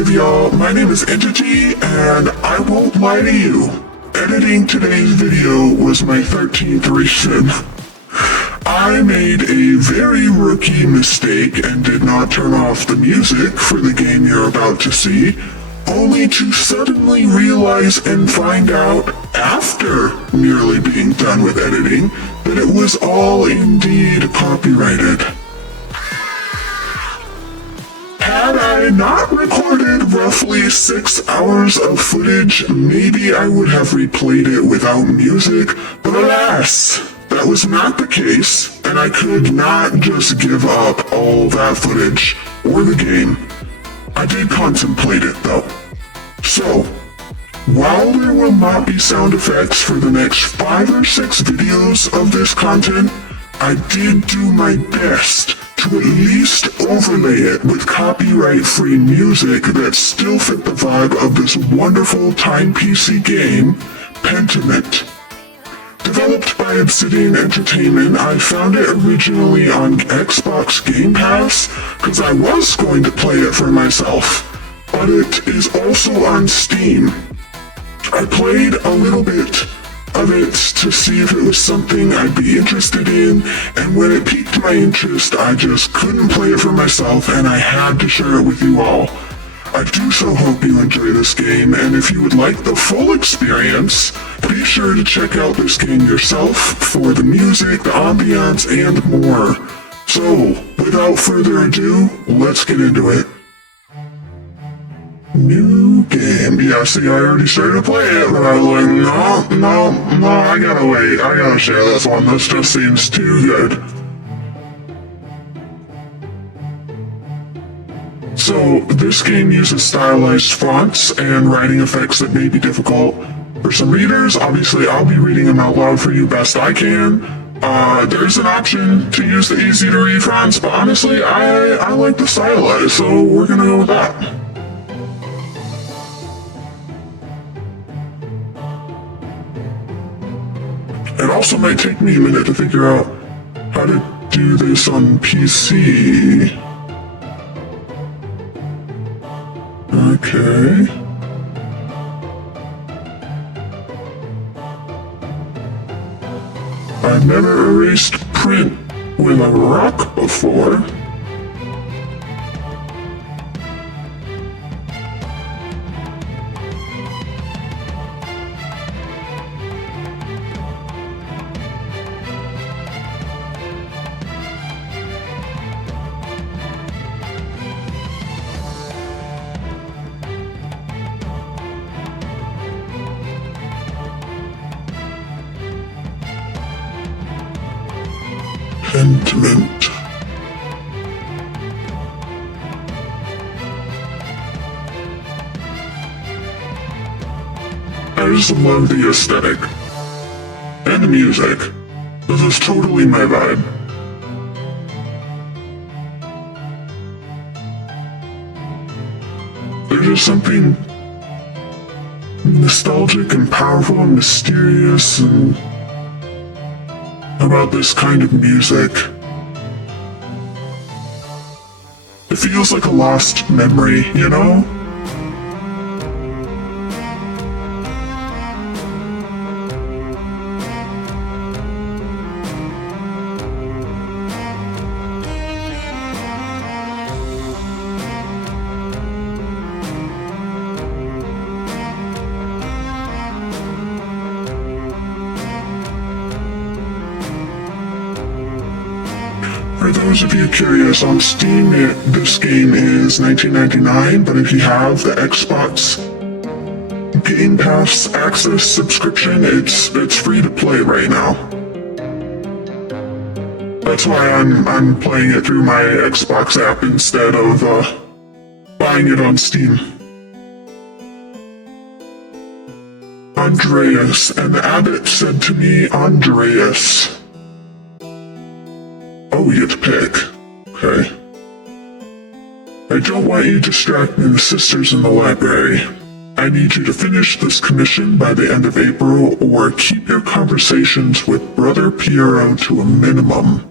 Hey y'all, my name is Entity, and I won't lie to you. Editing today's video was my 13th reason. I made a very rookie mistake and did not turn off the music for the game you're about to see, only to suddenly realize and find out, after merely being done with editing, that it was all indeed copyrighted. Had I not recorded roughly 6 hours of footage, maybe I would have replayed it without music, but alas, that was not the case, and I could not just give up all that footage, or the game. I did contemplate it though. So, while there will not be sound effects for the next 5 or 6 videos of this content, I did do my best to at least overlay it with copyright-free music that still fit the vibe of this wonderful time PC game, Pentiment. Developed by Obsidian Entertainment, I found it originally on Xbox Game Pass, because I was going to play it for myself, but it is also on Steam. I played a little bit of it to see if it was something I'd be interested in, and when it piqued my interest, I just couldn't play it for myself, and I had to share it with you all. I do so hope you enjoy this game, and if you would like the full experience, be sure to check out this game yourself for the music, the ambiance, and more. So, without further ado, let's get into it. New game. Yeah, see, I already started to play it, but I was like, no, I gotta wait. I gotta share this one. This just seems too good. So, this game uses stylized fonts and writing effects that may be difficult for some readers. Obviously, I'll be reading them out loud for you best I can. There's an option to use the easy-to-read fonts, but honestly, I like the stylized, so we're gonna go with that. It also might take me a minute to figure out how to do this on PC. Okay. I've never erased print with a rock before. Pentiment. I just love the aesthetic. And the music. This is totally my vibe. There's just something nostalgic and powerful and mysterious and about this kind of music. It feels like a lost memory, you know? For those of you curious, on Steam, this game is $19.99, but if you have the Xbox Game Pass Access subscription, it's free to play right now. That's why I'm playing it through my Xbox app instead of buying it on Steam. Andreas, and the abbot said to me, Andreas. Oh, we get to pick. Okay. I don't want you distracting the sisters in the library. I need you to finish this commission by the end of April, or keep your conversations with Brother Piero to a minimum.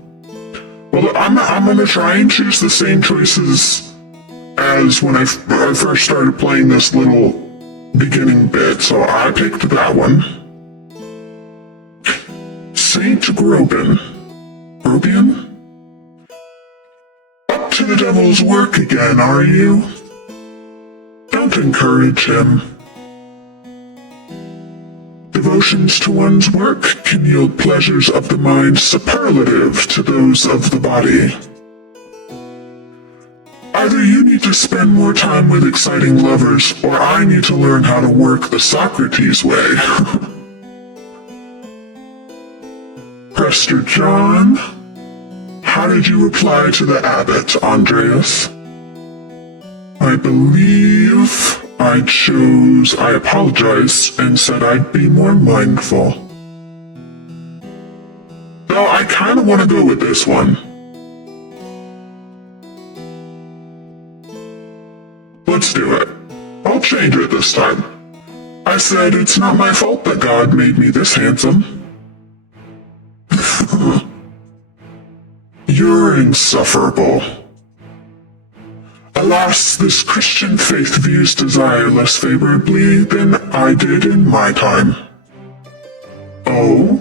Well, I'm gonna try and choose the same choices as when I first started playing this little beginning bit, so I picked that one. Saint Grobian. Grobian? Up to the devil's work again, are you? Don't encourage him. Devotions to one's work can yield pleasures of the mind superlative to those of the body. Either you need to spend more time with exciting lovers, or I need to learn how to work the Socrates way. Prester John, how did you reply to the abbot, Andreas? I believe I apologized and said I'd be more mindful. Though I kinda wanna go with this one. Let's do it. I'll change it this time. I said it's not my fault that God made me this handsome. You're insufferable. Alas, this Christian faith views desire less favorably than I did in my time. Oh?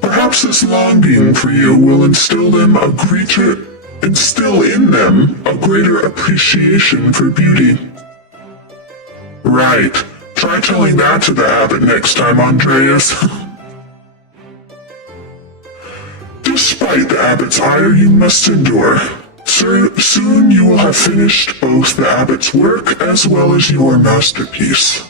Perhaps this longing for you will instill in them a greater appreciation for beauty. Right. Try telling that to the abbot next time, Andreas. Despite the abbot's ire, you must endure. Soon you will have finished both the abbot's work as well as your masterpiece.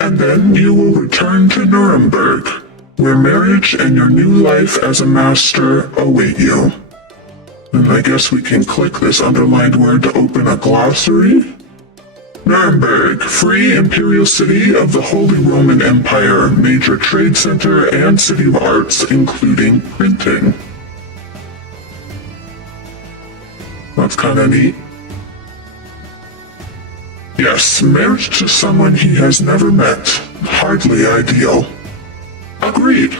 And then you will return to Nuremberg, where marriage and your new life as a master await you. And I guess we can click this underlined word to open a glossary. Nuremberg, free imperial city of the Holy Roman Empire, major trade center and city of arts, including printing. That's kinda neat. Yes, marriage to someone he has never met. Hardly ideal. Agreed.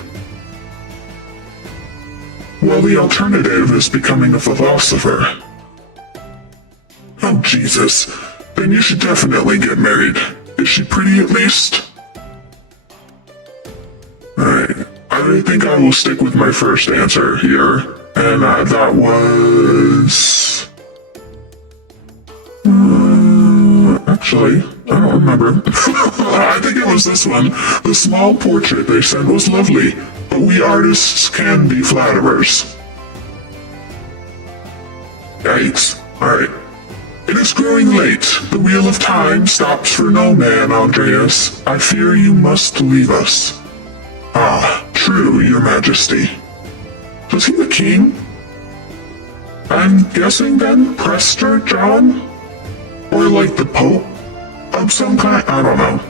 Well, the alternative is becoming a philosopher. Oh, Jesus. Then you should definitely get married. Is she pretty at least? Alright, I think I will stick with my first answer here. And that was... actually, I don't remember. I think it was this one. The small portrait they sent was lovely, but we artists can be flatterers. Yikes. Alright. It is growing late. The wheel of time stops for no man, Andreas. I fear you must leave us. Ah, true, your majesty. Was he the king? I'm guessing then, Prester John? Or like the Pope of some kind? I don't know.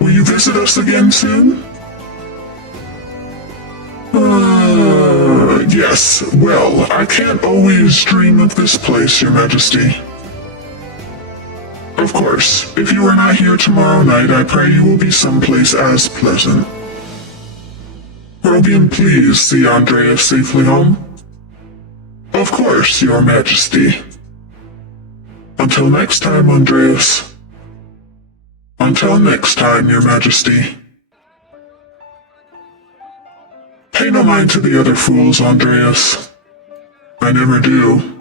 Will you visit us again soon? Yes. Well, I can't always dream of this place, your majesty. Of course, if you are not here tomorrow night, I pray you will be someplace as pleasant. Grobian, please see Andreas safely home. Of course, your majesty. Until next time, Andreas. Until next time, your majesty. Pay no mind to the other fools, Andreas. I never do.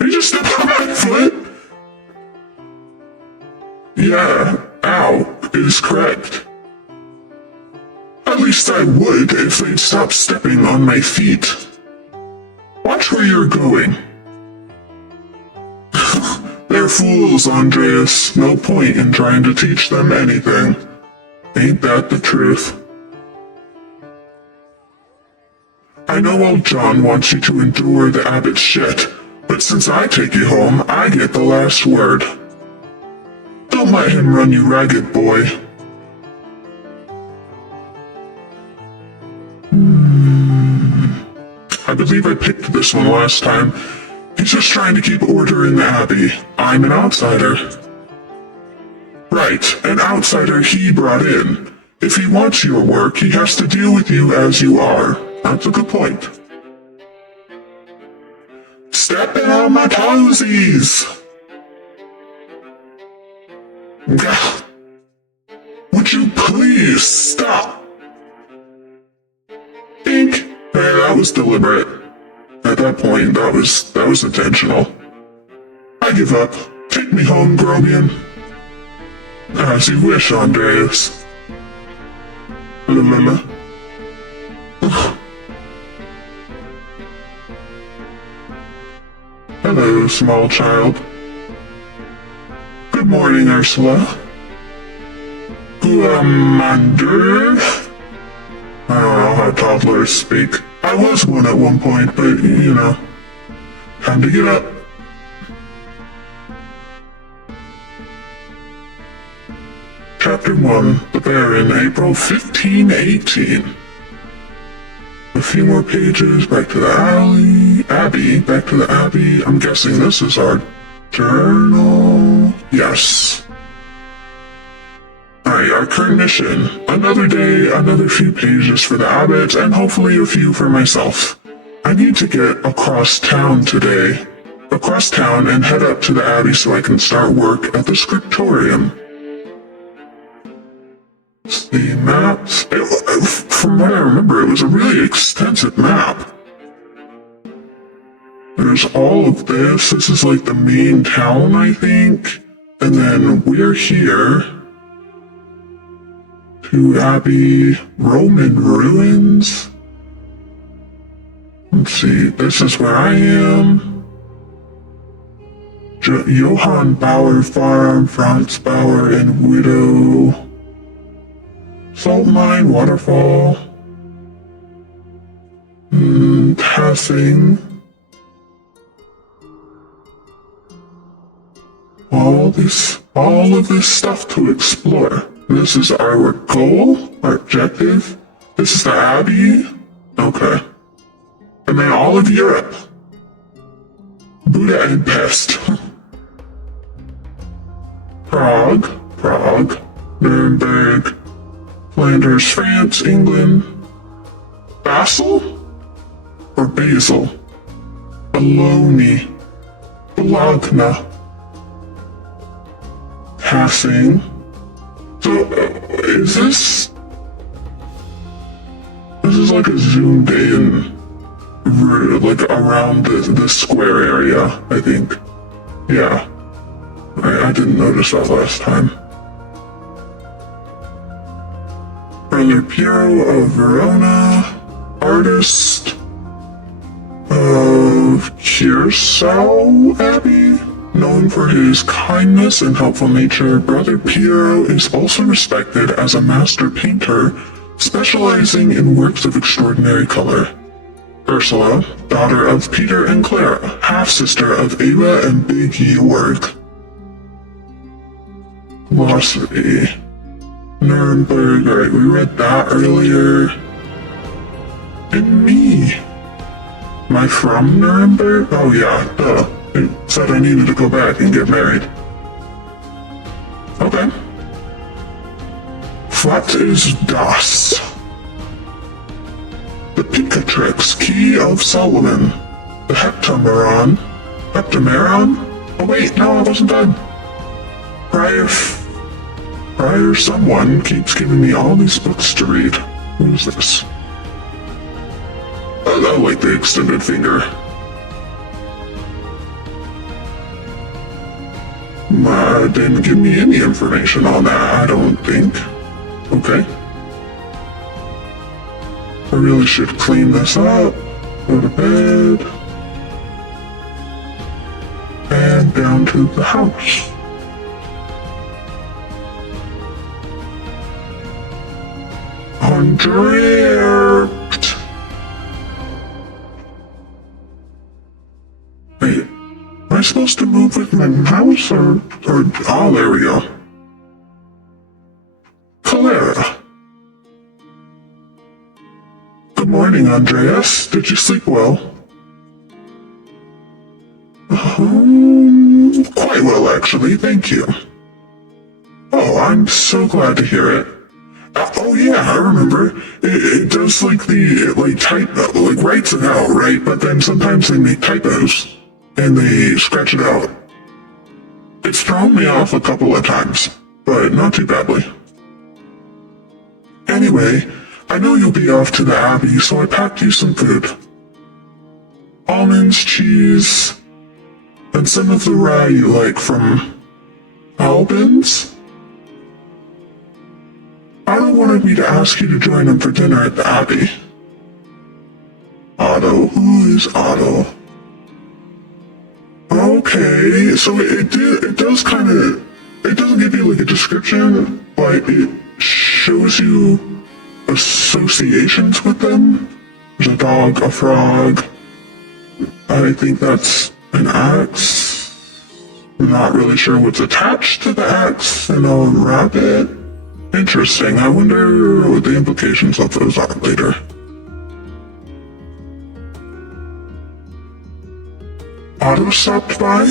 You just stepped on my foot? Yeah, ow, is correct. At least I would if they'd stop stepping on my feet. Watch where you're going. They're fools, Andreas. No point in trying to teach them anything. Ain't that the truth? I know old John wants you to endure the abbot's shit, but since I take you home, I get the last word. Don't let him run you ragged, boy. I believe I picked this one last time. He's just trying to keep order in the abbey. I'm an outsider. Right, an outsider he brought in. If he wants your work, he has to deal with you as you are. That's a good point. stepping on my toesies. Gah. Would you please stop? Dink. Hey, that was deliberate. At that point, that was intentional. I give up. Take me home, Grobian. As you wish, Andreas. La. Hello, small child. Good morning, Ursula. Commander? I don't know how toddlers speak. I was one at one point, but, you know. Time to get up. Chapter 1, The Baron, April 1518. A few more pages, back to the Abbey, back to the Abbey. I'm guessing this is our journal. Yes. Alright, our current mission. Another day, another few pages for the Abbot, and hopefully a few for myself. I need to get across town today. Across town and head up to the Abbey so I can start work at the scriptorium. The maps. From what I remember, it was a really extensive map. There's all of this. This is like the main town, I think. And then we're here. To Abbey Roman ruins. Let's see. This is where I am. Johann Bauer Farm, Franz Bauer, and Widow. Salt mine, waterfall. Passing. All of this stuff to explore. This is our goal, our objective. This is the Abbey. Okay. And then all of Europe. Buddha and Pest. Prague, Nuremberg, Flanders, France, England, Basel or Basel, Bologna, Bologna, Passing. So, is this is like a zoomed in, like around the square area, I think. Yeah, I didn't notice that last time. Brother Piero of Verona, artist of Curacao Abbey, known for his kindness and helpful nature. Brother Piero is also respected as a master painter, specializing in works of extraordinary color. Ursula, daughter of Peter and Clara, half-sister of Ava and Big Georg. Glossary. Nuremberg, alright, we read that earlier. And me. Am I from Nuremberg? Oh yeah, duh. It said I needed to go back and get married. Okay. What is das? The Picatrix Key of Solomon. The Heptameron. Oh wait, no, I wasn't done. Prior someone keeps giving me all these books to read. Who is this? Oh, like the extended finger. Didn't give me any information on that, I don't think. Okay. I really should clean this up, go to bed, and down to the house. Undraped. Wait, am I supposed to move with my mouse or oh, there we go. Clara. Good morning, Andreas. Did you sleep well? Quite well, actually, thank you. Oh, I'm so glad to hear it. Oh yeah, I remember. It does like the, writes it out, right? But then sometimes they make typos. and they scratch it out. It's thrown me off a couple of times, but not too badly. Anyway, I know you'll be off to the Abbey, so I packed you some food. Almonds, cheese, and some of the rye you like from Albans? Otto wanted me to ask you to join him for dinner at the Abbey. Otto? Who is Otto? Okay, so it does kind of, it doesn't give you like a description, but it shows you associations with them. There's a dog, a frog. I think that's an axe. I'm not really sure what's attached to the axe, and a rabbit. Interesting. I wonder what the implications of those are later. Otto stopped by?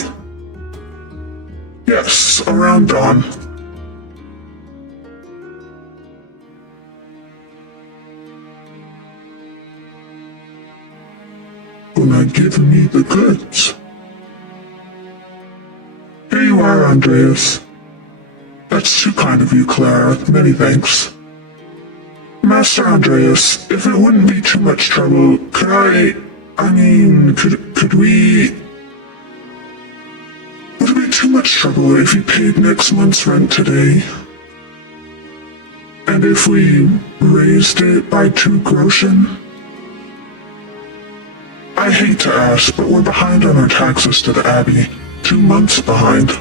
Yes, around dawn. Gonna give me the goods. Here you are, Andreas. That's too kind of you, Clara. Many thanks. Master Andreas, if it wouldn't be too much trouble, could we... Would it be too much trouble if you paid next month's rent today? And if we raised it by 2 groschen? I hate to ask, but we're behind on our taxes to the Abbey. 2 months behind.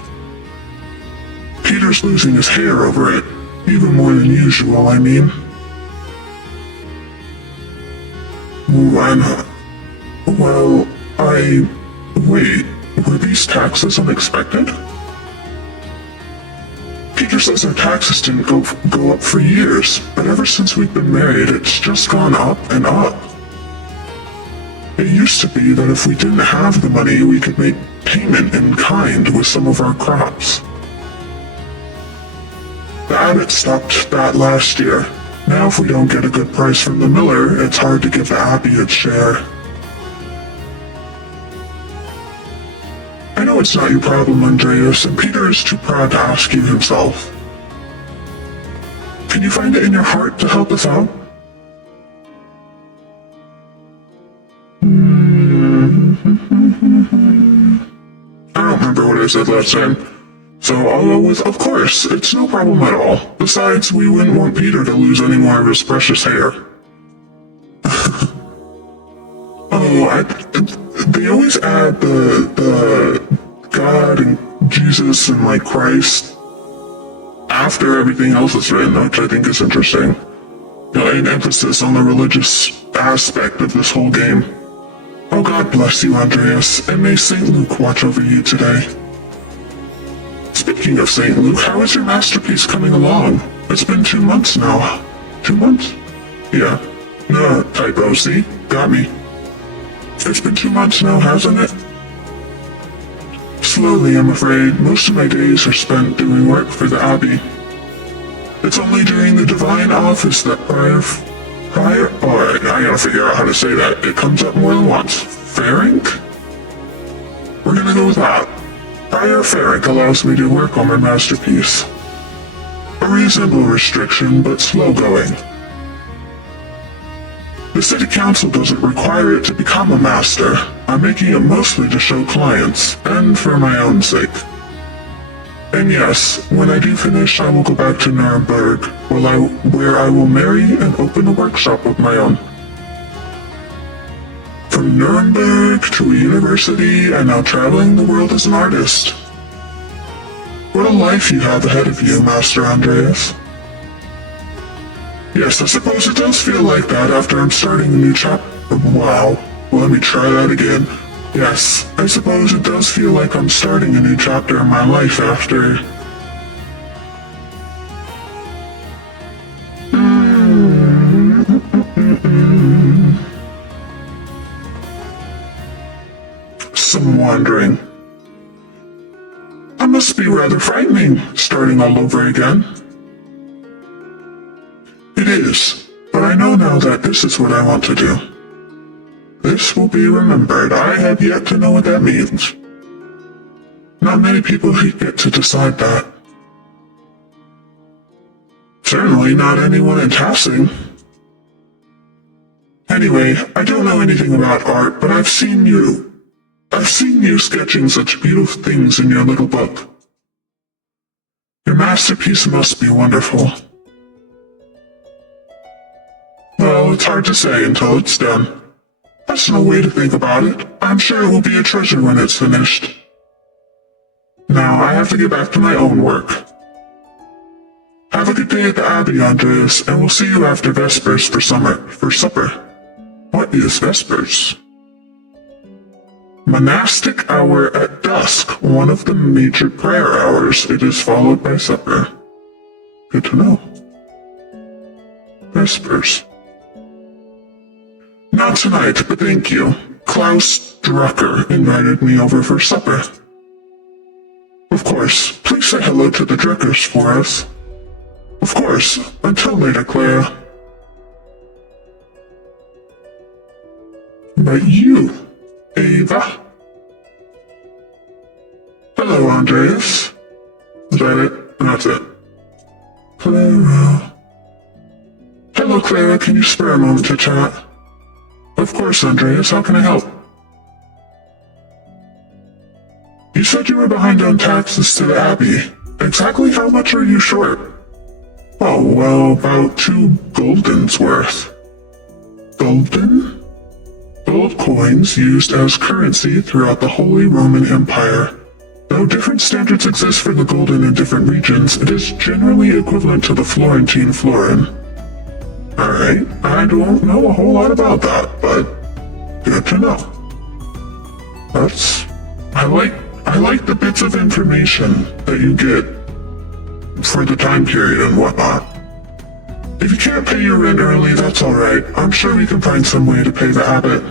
Peter's losing his hair over it. Even more than usual, I mean. Wait, were these taxes unexpected? Peter says our taxes didn't go up for years, but ever since we've been married, it's just gone up and up. It used to be that if we didn't have the money, we could make payment in kind with some of our crops. The abbot stopped that last year. Now if we don't get a good price from the miller, it's hard to give the abbey its share. I know it's not your problem, Andreas, and Peter is too proud to ask you himself. Can you find it in your heart to help us out? I don't remember what I said last time, so I'll go with, of course, it's no problem at all. Besides, we wouldn't want Peter to lose any more of his precious hair. They always add the God and Jesus and like Christ after everything else is written, which I think is interesting. An emphasis on the religious aspect of this whole game. Oh, God bless you, Andreas, and may St. Luke watch over you today. Speaking of St. Luke, how is your masterpiece coming along? It's been 2 months now. 2 months? Yeah. No, typo, see? Got me. It's been 2 months now, hasn't it? Slowly, I'm afraid. Most of my days are spent doing work for the Abbey. It's only during the divine office that I gotta figure out how to say that. It comes up more than once. Ferenc? We're gonna go with that. Prior Ferenc allows me to work on my masterpiece. A reasonable restriction, but slow going. The city council doesn't require it to become a master. I'm making it mostly to show clients, and for my own sake. And yes, when I do finish, I will go back to Nuremberg, where I will marry and open a workshop of my own. From Nuremberg to a university, and now traveling the world as an artist. What a life you have ahead of you, Master Andreas. Yes, I suppose it does feel like that after I'm starting a new chapter. Wow, let me try that again. Yes, I suppose it does feel like I'm starting a new chapter in my life after... some wandering. That must be rather frightening, starting all over again. It is, but I know now that this is what I want to do. This will be remembered. I have yet to know what that means. Not many people get to decide that. Certainly not anyone in passing. Anyway, I don't know anything about art, but I've seen you. I've seen you sketching such beautiful things in your little book. Your masterpiece must be wonderful. Well, it's hard to say until it's done. That's no way to think about it. I'm sure it will be a treasure when it's finished. Now, I have to get back to my own work. Have a good day at the Abbey, Andreas, and we'll see you after Vespers for supper. What is Vespers? Monastic hour at dusk, one of the major prayer hours. It is followed by supper. Good to know. Vespers. Not tonight, but thank you. Klaus Drucker invited me over for supper. Of course, please say hello to the Druckers for us. Of course. Until later, Clara. But you, Ava. Hello, Andreas. Is that it? That's it. Clara. Hello, Clara. Can you spare a moment to chat? Of course, Andreas. How can I help? You said you were behind on taxes to the Abbey. Exactly how much are you short? Oh, well, about 2 guldens worth. Gulden? Gold coins used as currency throughout the Holy Roman Empire. Though different standards exist for the gulden in different regions, it is generally equivalent to the Florentine florin. Alright, I don't know a whole lot about that, but good to know. I like the bits of information that you get for the time period and whatnot. If you can't pay your rent early, that's alright. I'm sure we can find some way to pay the abbot.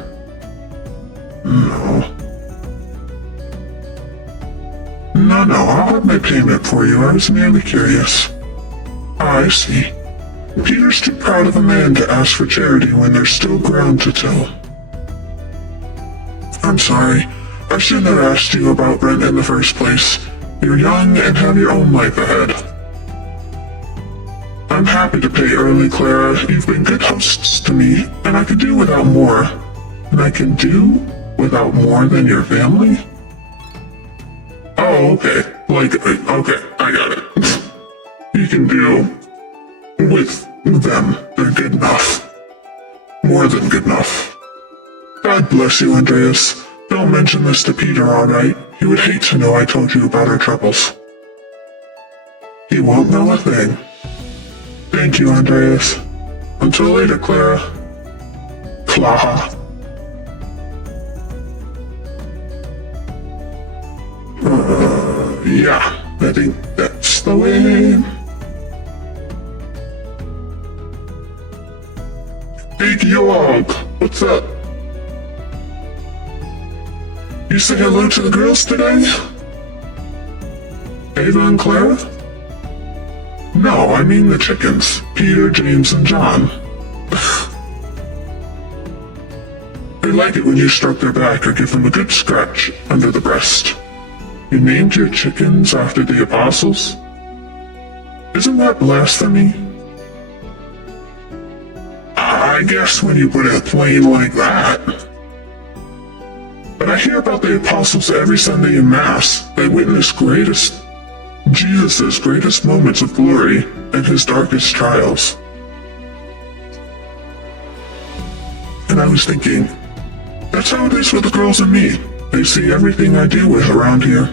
No, I'll have my payment for you. I was merely curious. I see. Peter's too proud of a man to ask for charity when there's still ground to till. I'm sorry. I shouldn't have asked you about rent in the first place. You're young and have your own life ahead. I'm happy to pay early, Clara. You've been good hosts to me, and I could do without more. And I can do without more than your family? Oh, okay. Okay, I got it. You can do with them. They're good enough. More than good enough. God bless you, Andreas. Don't mention this to Peter, alright? He would hate to know I told you about our troubles. He won't know a thing. Thank you, Andreas. Until later, Clara. Clara. Yeah, I think that's the way. Hey, Georg, what's up? You say hello to the girls today? Ava and Clara? No, I mean the chickens. Peter, James, and John. They like it when you stroke their back or give them a good scratch under the breast. You named your chickens after the apostles? Isn't that blasphemy? I guess when you put it plain like that. But I hear about the apostles every Sunday in Mass. They witness Jesus' greatest moments of glory and his darkest trials. And I was thinking, that's how it is with the girls and me. They see everything I deal with around here.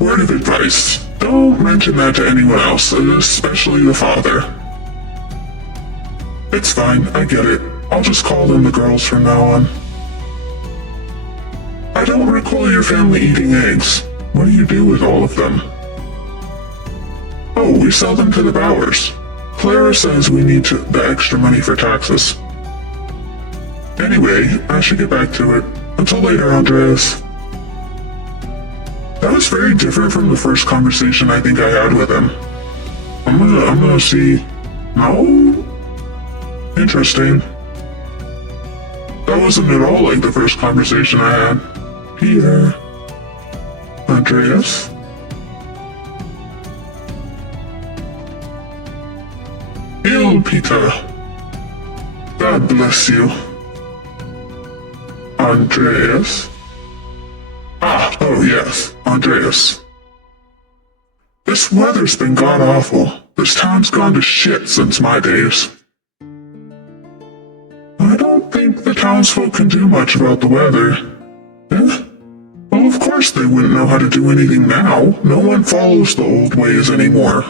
Word of advice, don't mention that to anyone else, especially the father. It's fine, I get it. I'll just call them the girls from now on. I don't recall your family eating eggs. What do you do with all of them? Oh, we sell them to the Bowers. Clara says we need the extra money for taxes. Anyway, I should get back to it. Until later, Andreas. That was very different from the first conversation I think I had with him. I'm gonna see. No? Interesting. That wasn't at all like the first conversation I had. Peter. Andreas. Hail, Peter. God bless you. Andreas. Oh yes, Andreas. This weather's been god-awful. This town's gone to shit since my days. I don't think the townsfolk can do much about the weather. Eh? Well, of course they wouldn't know how to do anything now. No one follows the old ways anymore.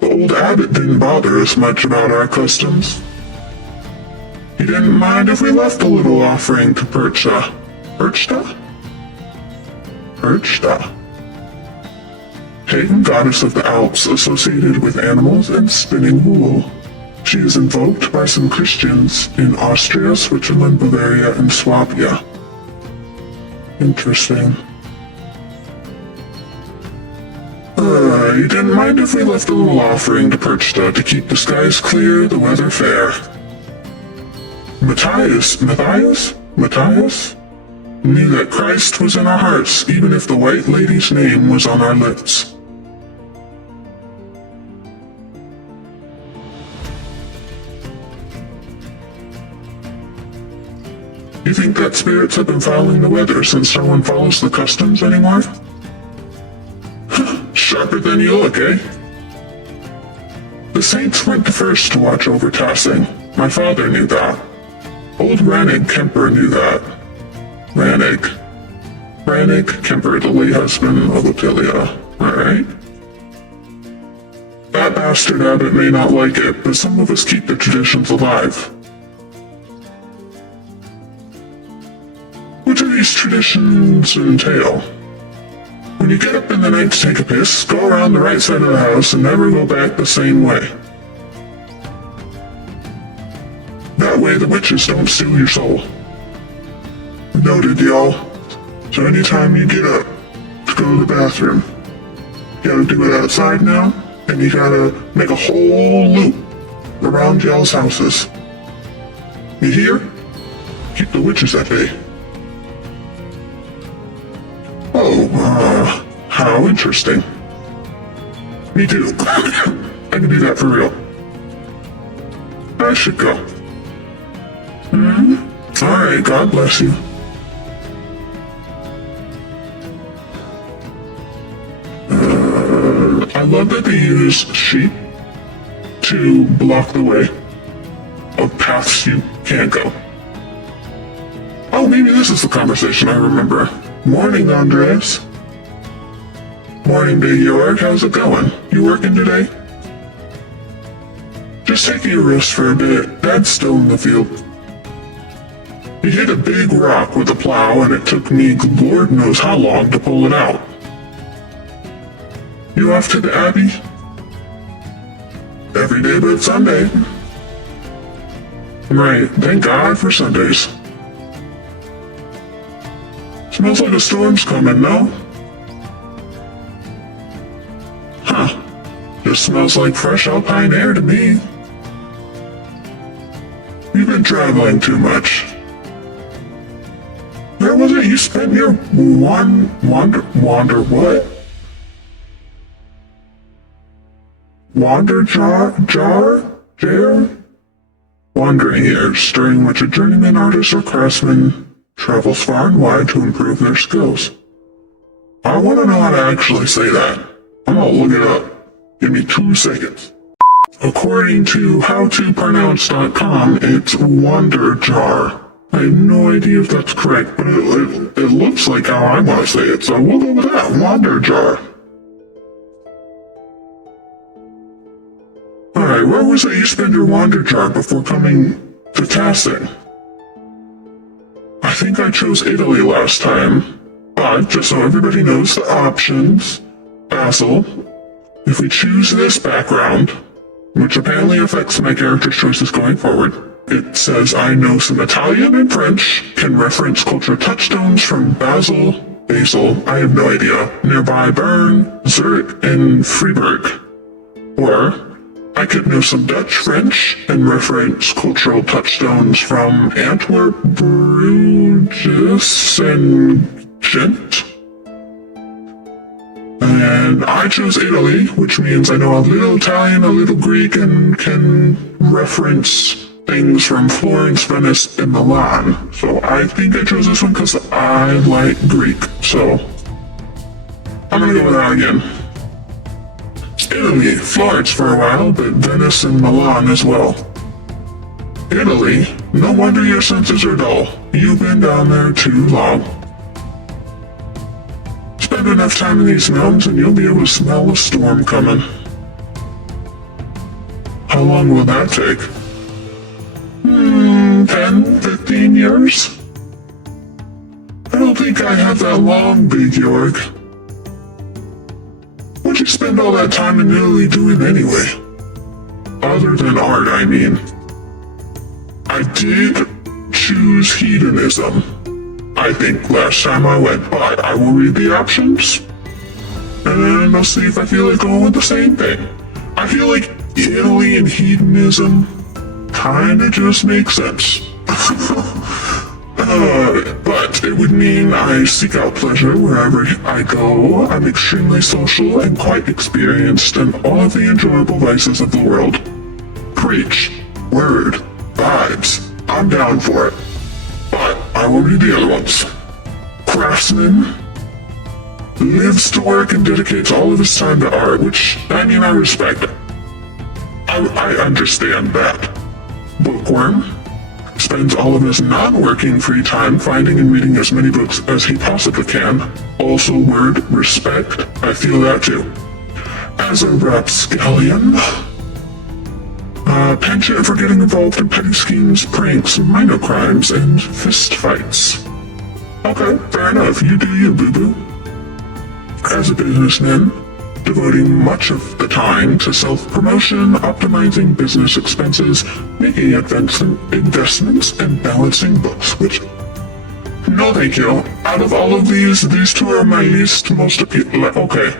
The old abbot didn't bother us much about our customs. He didn't mind if we left a little offering to Percha. Perchta? Perchta. Pagan goddess of the Alps associated with animals and spinning wool. She is invoked by some Christians in Austria, Switzerland, Bavaria, and Swabia. Interesting. You didn't mind if we left a little offering to Perchta to keep the skies clear, the weather fair. Matthias knew that Christ was in our hearts, even if the White Lady's name was on our lips. You think that spirits have been following the weather since no one follows the customs anymore? Sharper than you look, eh? The saints went first to watch over Tassing. My father knew that. Old Rannig Kemper knew that. Rannig Kemper, the late husband of Ottilia, alright? That bastard abbot may not like it, but some of us keep the traditions alive. What do these traditions entail? When you get up in the night to take a piss, go around the right side of the house and never go back the same way. That way the witches don't steal your soul. Noted, y'all. So anytime you get up to go to the bathroom, you gotta do it outside now, and you gotta make a whole loop around y'all's houses. You hear? Keep the witches at bay. Oh, how interesting. Me too. I can do that for real. I should go. Alright, God bless you. I love that they use sheep to block the way of paths you can't go. Oh, maybe this is the conversation I remember. Morning, Andreas. Morning, Big York. How's it going? You working today? Just taking a rest for a bit. Dad's still in the field. He hit a big rock with a plow and it took me Lord knows how long to pull it out. You off to the Abbey? Every day but Sunday. Right, thank God for Sundays. Smells like a storm's coming, no? Huh. Just smells like fresh alpine air to me. You've been traveling too much. Where was it you spent your wander what? Wandering years, during which a journeyman artist or craftsman travels far and wide to improve their skills. I want to know how to actually say that. I'm gonna look it up. Give me 2 seconds. According to howtopronounce.com, it's Wanderjar. I have no idea if that's correct, but it looks like how I want to say it, so we'll go with that. Wanderjar. Alright, where was it you spent your Wanderjar before coming to Tassing? I think I chose Italy last time, but just so everybody knows the options, Basil, if we choose this background, which apparently affects my character's choices going forward, it says I know some Italian and French, can reference cultural touchstones from Basil, I have no idea, nearby Bern, Zurich, and Freiburg. Or I could know some Dutch, French, and reference cultural touchstones from Antwerp, Bruges, and Ghent. And I chose Italy, which means I know a little Italian, a little Greek, and can reference things from Florence, Venice, and Milan. So I think I chose this one because I like Greek. So I'm gonna go with that again. Italy, Florence for a while, but Venice and Milan as well. Italy, no wonder your senses are dull. You've been down there too long. Spend enough time in these mountains and you'll be able to smell the storm coming. How long will that take? 10, 15 years? I don't think I have that long, Big Jorg. What'd you spend all that time in Italy doing anyway? Other than art, I mean. I did choose hedonism, I think, last time I went, but I will read the options, and I'll see if I feel like going with the same thing. I feel like Italy and hedonism kinda just make sense. But it would mean I seek out pleasure wherever I go. I'm extremely social and quite experienced in all of the enjoyable vices of the world. Preach. Word. Vibes. I'm down for it. But I will read the other ones. Craftsman. Lives to work and dedicates all of his time to art, which, I mean, I respect it. I understand that. Bookworm. Spends all of his non-working free time finding and reading as many books as he possibly can. Also, word, respect, I feel that too. As a rapscallion, penchant for getting involved in petty schemes, pranks, minor crimes, and fist fights. Okay, fair enough, you do you, boo-boo. As a businessman, devoting much of the time to self-promotion, optimizing business expenses, making investments, and balancing books, which... No thank you. Out of all of these two are my least most appealing. Okay.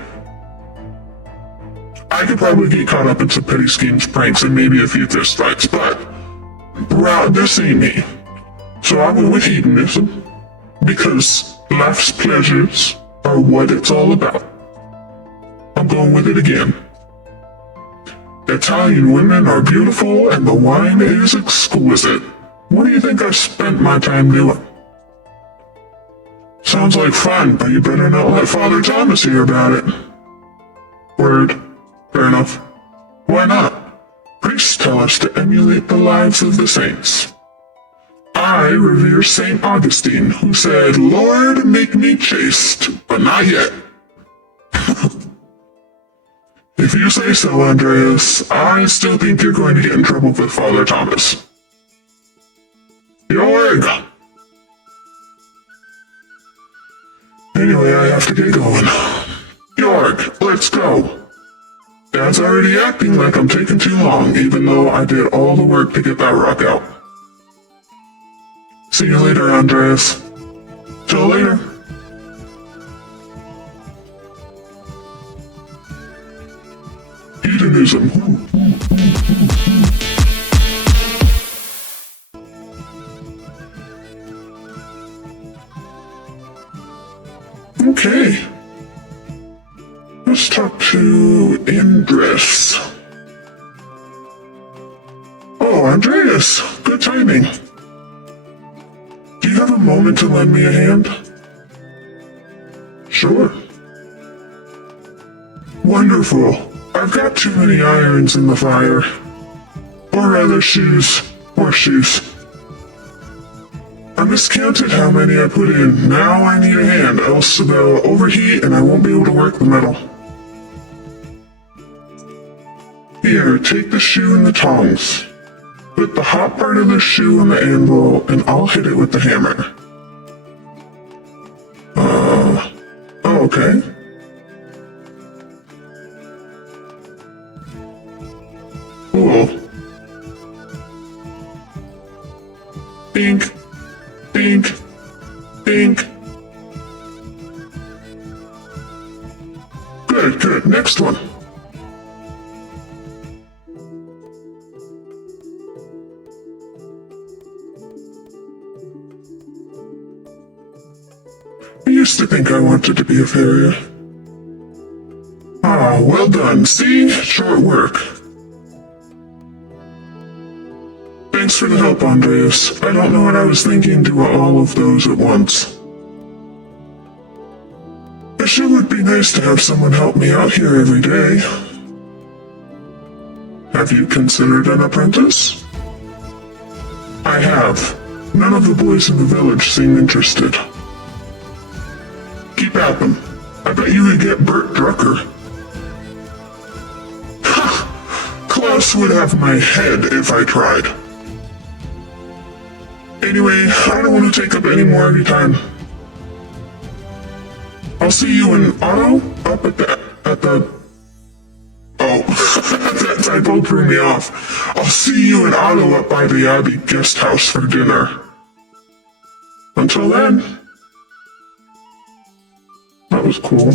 I could probably get caught up in some petty schemes, pranks, and maybe a few fist fights, but... this ain't me. So I went with hedonism, because life's pleasures are what it's all about. I'm going with it again. Italian women are beautiful and the wine is exquisite. What do you think I spent my time doing? Sounds like fun, but you better not let Father Thomas hear about it. Word. Fair enough. Why not? Priests tell us to emulate the lives of the saints. I revere St. Augustine, who said, "Lord, make me chaste, but not yet." If you say so, Andreas, I still think you're going to get in trouble with Father Thomas. Jorg! Anyway, I have to get going. Jorg, let's go. Dad's already acting like I'm taking too long, even though I did all the work to get that rock out. See you later, Andreas. Till later. Hedonism. Okay. Let's talk to Andres. Oh, Andreas, good timing. Do you have a moment to lend me a hand? Sure. Wonderful. I've got too many irons in the fire. Or rather horseshoes. I miscounted how many I put in. Now I need a hand, else they'll overheat and I won't be able to work the metal. Here, take the shoe and the tongs. Put the hot part of the shoe on the anvil and I'll hit it with the hammer. Oh, okay. Cool. Bink. Bink. Bink. Good. Next one. used to think I wanted to be a farrier. Ah, well done. See? Short work. Thanks for the help, Andreas. I don't know what I was thinking doing all of those at once. It sure would be nice to have someone help me out here every day. Have you considered an apprentice? I have. None of the boys in the village seem interested. Keep at them. I bet you could get Bert Drucker. Ha! Klaus would have my head if I tried. Anyway, I don't want to take up any more of your time. I'll see you in Otto up at the... Oh, that typo threw me off. I'll see you in Otto up by the Abbey guest house for dinner. Until then. That was cool.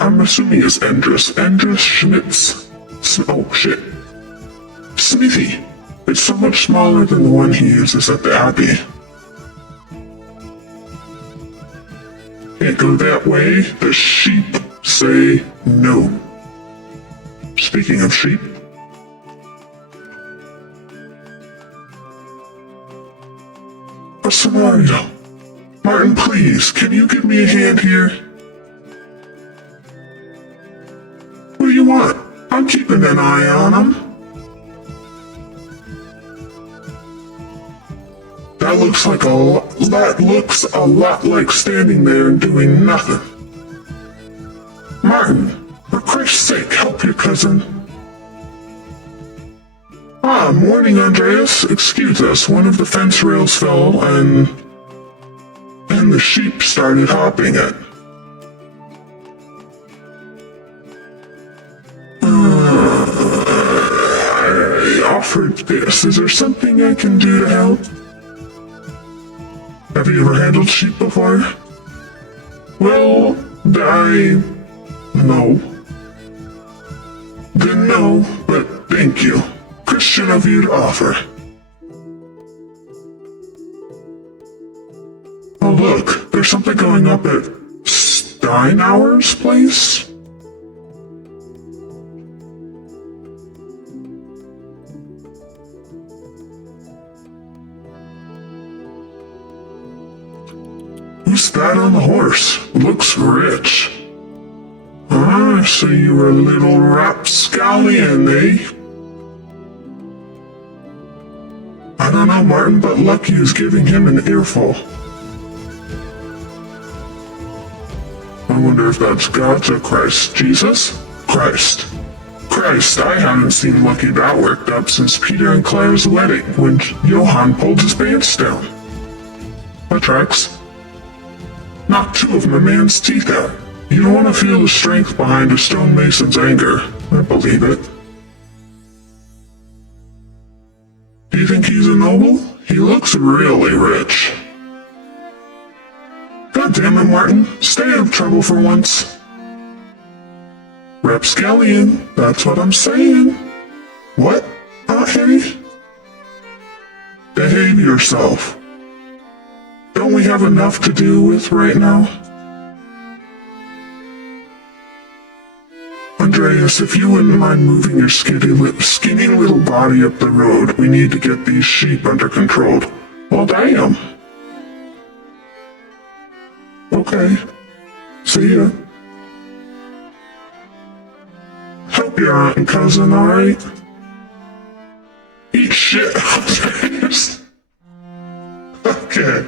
I'm assuming it's Andrus Schmitz. Oh shit. Smithy. It's so much smaller than the one he uses at the Abbey. Can't go that way. The sheep say no. Speaking of sheep. A scenario. Martin, please, can you give me a hand here? What do you want? I'm keeping an eye on him. That looks a lot like standing there and doing nothing. Martin, for Christ's sake, help your cousin. Ah, morning, Andreas. Excuse us, one of the fence rails fell and the sheep started hopping it. I offered this. Is there something I can do to help? Have you ever handled sheep before? Well, no. Then no, but thank you. Christian of you to offer. Oh look, there's something going up at Steinauer's place? Who's that on the horse? Looks rich. Ah, so you're a little rapscallion, eh? I don't know, Martin, but Lucky is giving him an earful. I wonder if that's God's or Christ. Jesus? Christ. Christ, I haven't seen Lucky that worked up since Peter and Claire's wedding, when Johann pulled his pants down. That tracks. Knocked two of my man's teeth out. You don't want to feel the strength behind a stonemason's anger. I believe it. Do you think he's a noble? He looks really rich. God damn it, Martin. Stay out of trouble for once. Rapscallion, that's what I'm saying. What, Aunt Hetty? Behave yourself. Don't we have enough to deal with right now? Andreas, if you wouldn't mind moving your skinny little body up the road, we need to get these sheep under control. Well, damn. Okay. See ya. Help your aunt and cousin, alright? Eat shit, Andreas. Okay.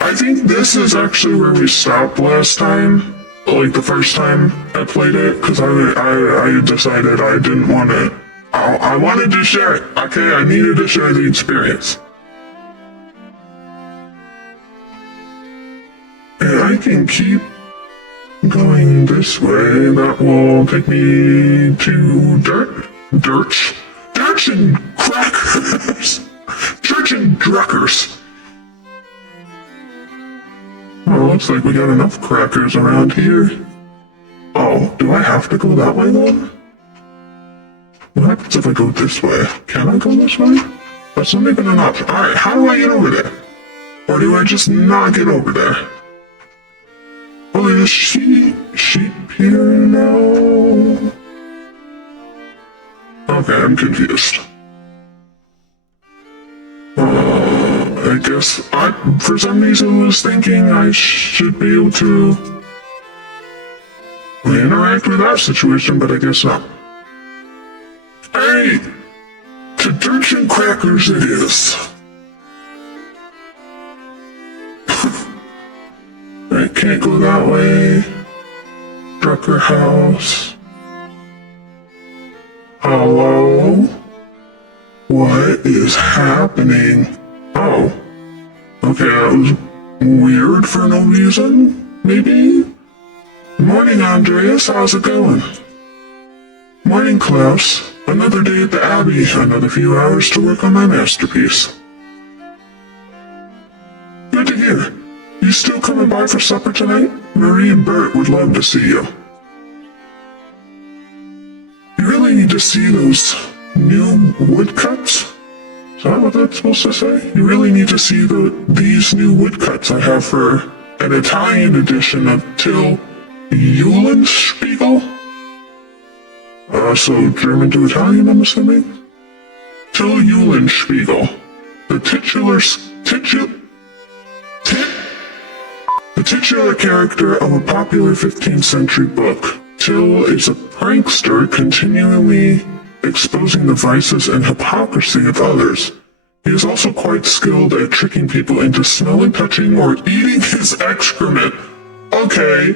I think this is actually where we stopped last time, like the first time I played it, because I decided I didn't want to, I wanted to share it, okay, I needed to share the experience. And I can keep going this way, that will take me to Dirch and Crackers, Church and Druckers. Well, looks like we got enough crackers around here. Oh, do I have to go that way then? What happens if I go this way? Can I go this way? That's not even an option. Alright, how do I get over there? Or do I just not get over there? Oh, there's sheep here now. Okay, I'm confused. I guess for some reason was thinking I should be able to interact with that situation, but I guess not. Hey, to dirt and crackers it is. I can't go that way. Drucker House. Hello? What is happening? Oh. Okay, that was weird for no reason, maybe? Morning, Andreas. How's it going? Morning, Klaus. Another day at the Abbey. Another few hours to work on my masterpiece. Good to hear. You still coming by for supper tonight? Marie and Bert would love to see you. You really need to see those new woodcuts? Is that what that's supposed to say? You really need to see these new woodcuts I have for an Italian edition of Till Eulenspiegel? So German to Italian, I'm assuming? Till Eulenspiegel. The titular character of a popular 15th century book. Till is a prankster continually exposing the vices and hypocrisy of others. He is also quite skilled at tricking people into smelling, touching, or eating his excrement. Okay,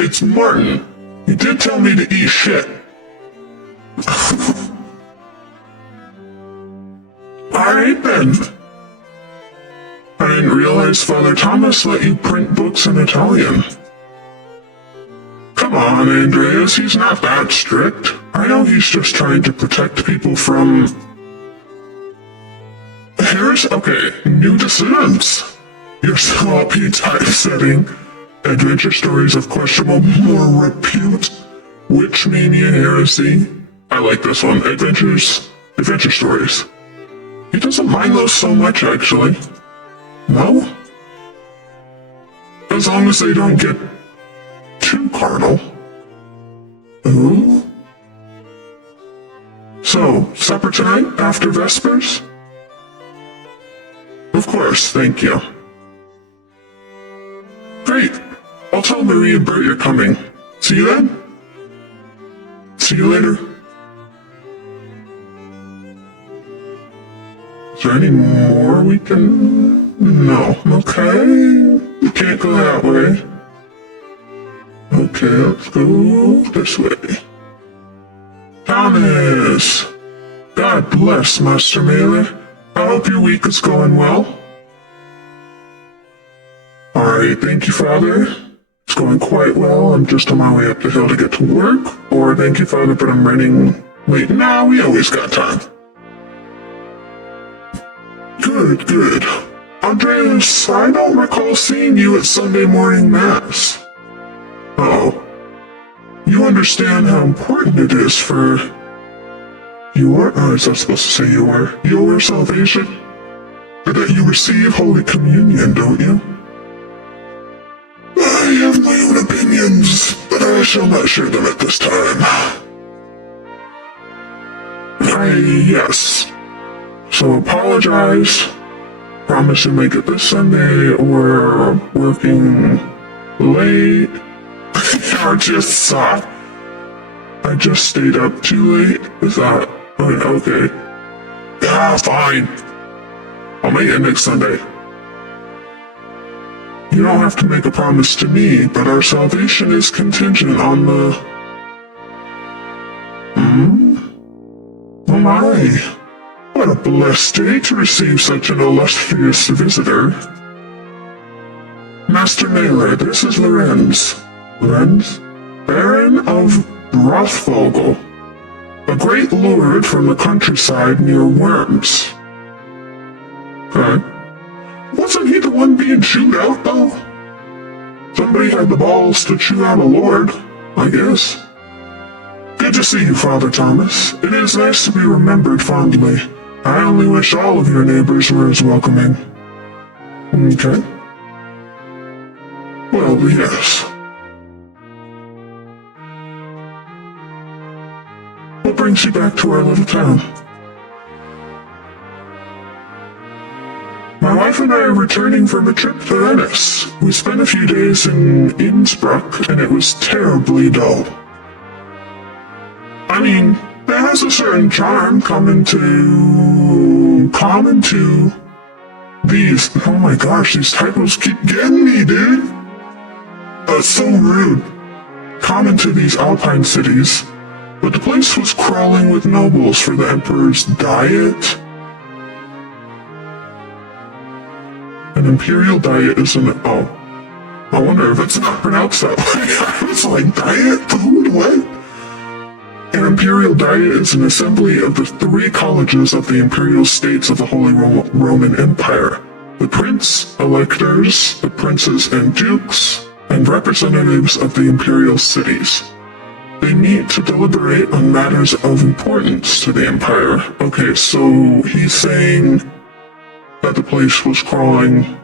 it's Martin. He did tell me to eat shit. Alright then. I didn't realize Father Thomas let you print books in Italian. Come on, Andreas, he's not that strict. I know he's just trying to protect people from... Okay, new decisions. Your sloppy typesetting, adventure stories of questionable moral repute, witch mania heresy. I like this one, adventure stories. He doesn't mind those so much, actually. No? As long as they don't get too carnal. Ooh? So, supper tonight after Vespers? Of course, thank you. Great. I'll tell Marie and Bert you're coming. See you then? See you later. Is there any more we can... No. Okay. We can't go that way. Okay, let's go this way. Thomas! God bless, Master Mailer. I hope your week is going well. Alright, thank you, Father. It's going quite well. I'm just on my way up the hill to get to work. Or thank you, Father, but I'm running late. Nah, we always got time. Good, good. Andreas, I don't recall seeing you at Sunday morning Mass. Oh. You understand how important it is for your, or is that supposed to say your salvation? Or that you receive Holy Communion, don't you? I have my own opinions, but I shall not share them at this time. Yes. So apologize. Promise you'll make it this Sunday, or working late. Or just I just stayed up too late. Is that... okay. Yeah, fine. I'll make it next Sunday. You don't have to make a promise to me, but our salvation is contingent on the... Oh my. What a blessed day to receive such an illustrious visitor. Master Mailer, this is Lorenz. Lorenz? Baron of Rothvogel. A great lord from the countryside near Worms. Okay. Wasn't he the one being chewed out, though? Somebody had the balls to chew out a lord. I guess. Good to see you, Father Thomas. It is nice to be remembered fondly. I only wish all of your neighbors were as welcoming. Okay. Well, yes. What brings you back to our little town? My wife and I are returning from a trip to Venice. We spent a few days in Innsbruck, and it was terribly dull. I mean, there has a certain charm common to these. Oh my gosh, these typos keep getting me, dude. So rude. Common to these Alpine cities, but the place was crawling with nobles for the emperor's diet. An imperial diet is an... oh. I wonder if it's not pronounced that way. I was like, diet? Food? What? An imperial diet is an assembly of the 3 colleges of the imperial states of the Holy Roman Empire. The prince, electors, the princes and dukes, and representatives of the imperial cities. They meet to deliberate on matters of importance to the empire. Okay, so he's saying that the place was crawling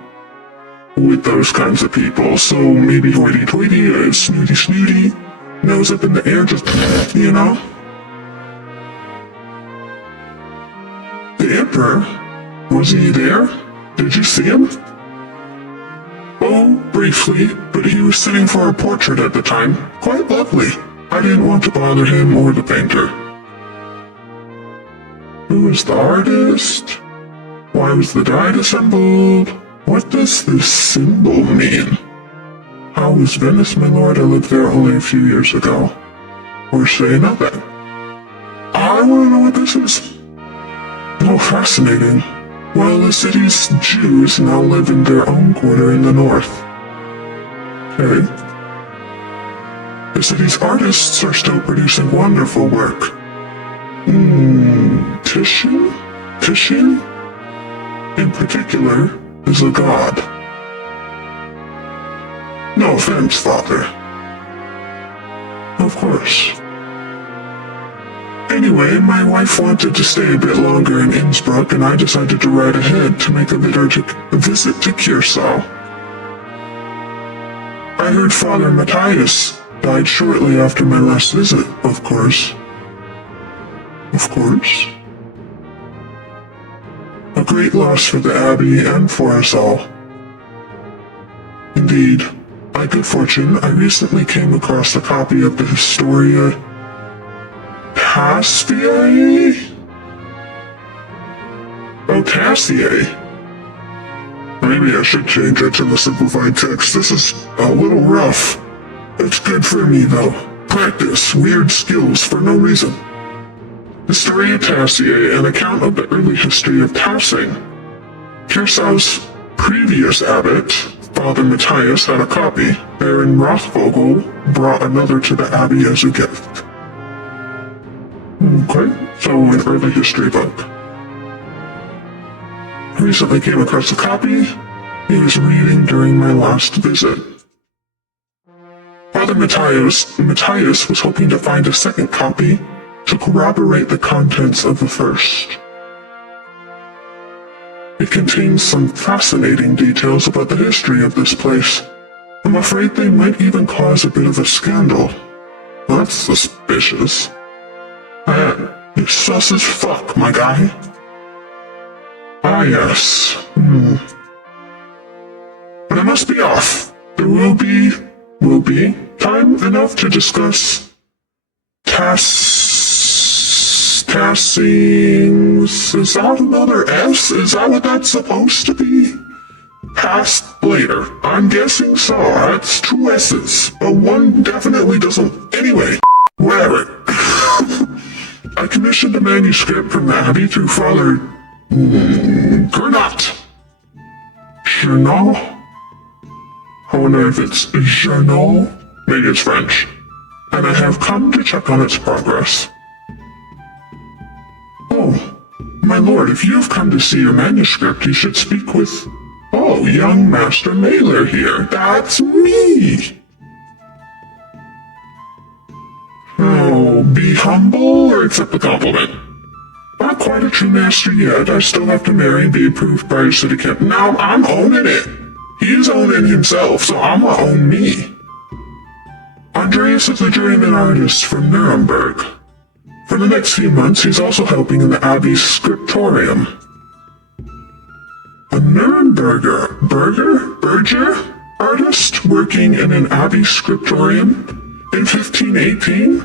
with those kinds of people. So maybe hoity-toity or snooty-snooty, nose up in the air, just, you know? The emperor? Was he there? Did you see him? Oh, briefly, but he was sitting for a portrait at the time. Quite lovely. I didn't want to bother him or the painter. Who was the artist? Why was the diet assembled? What does this symbol mean? How was Venice, my lord? I lived there only a few years ago. Or say nothing. I want to know what this is. Oh, fascinating. Well, the city's Jews now live in their own quarter in the north. Okay. The city's artists are still producing wonderful work. Titian? Titian? In particular, is a god. No offense, Father. Of course. Anyway, my wife wanted to stay a bit longer in Innsbruck, and I decided to ride ahead to make a visit to Curacao. I heard Father Matthias died shortly after my last visit, of course. Of course. A great loss for the Abbey and for us all. Indeed, by good fortune, I recently came across a copy of the Historia Cassiae? Oh, Cassiae. Maybe I should change it to the simplified text. This is a little rough. It's good for me, though. Practice weird skills for no reason. Historia Cassiae, an account of the early history of Tassing. Curaçao's previous abbot, Father Matthias, had a copy. Baron Rothvogel brought another to the abbey as a gift. Okay, so an early history book. I recently came across a copy he was reading during my last visit. Father Matthias was hoping to find a second copy to corroborate the contents of the first. It contains some fascinating details about the history of this place. I'm afraid they might even cause a bit of a scandal. That's suspicious. You're sus as fuck, my guy. Ah, yes. But I must be off. There will be time enough to discuss tassings. Is that another S? Is that what that's supposed to be? Past later. I'm guessing so. That's 2 S's. But one definitely doesn't. Anyway, whatever. I commissioned a manuscript from the Abbey through Father Gernot. Gernot? I wonder if it's Gernot? Maybe it's French. And I have come to check on its progress. Oh, my lord, if you've come to see your manuscript, you should speak with... Oh, young Master Mailer here. That's me! humble or accept the compliment? Not quite a true master yet. I still have to marry and be approved by your city camp. Now I'm owning it. He's owning himself, so I'm gonna own me. Andreas is a journeyman artist from Nuremberg. For the next few months, he's also helping in the Abbey's scriptorium. A Nuremberger Berger artist working in an Abbey scriptorium in 1518?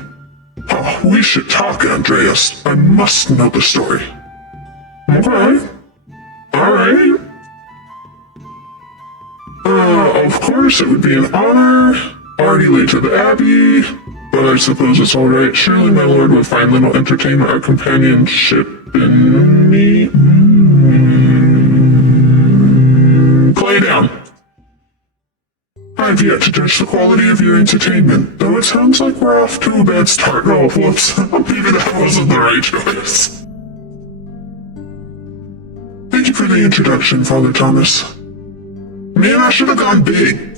Oh, we should talk, Andreas. I must know the story. Okay. Alright. Of course, it would be an honor. Already late to the Abbey, but I suppose it's alright. Surely my lord would find little entertainment or companionship in me. Play down. I've yet to judge the quality of your entertainment, though it sounds like we're off to a bad start. Oh, whoops. Maybe that wasn't the right choice. Thank you for the introduction, Father Thomas. Man, I should have gone big.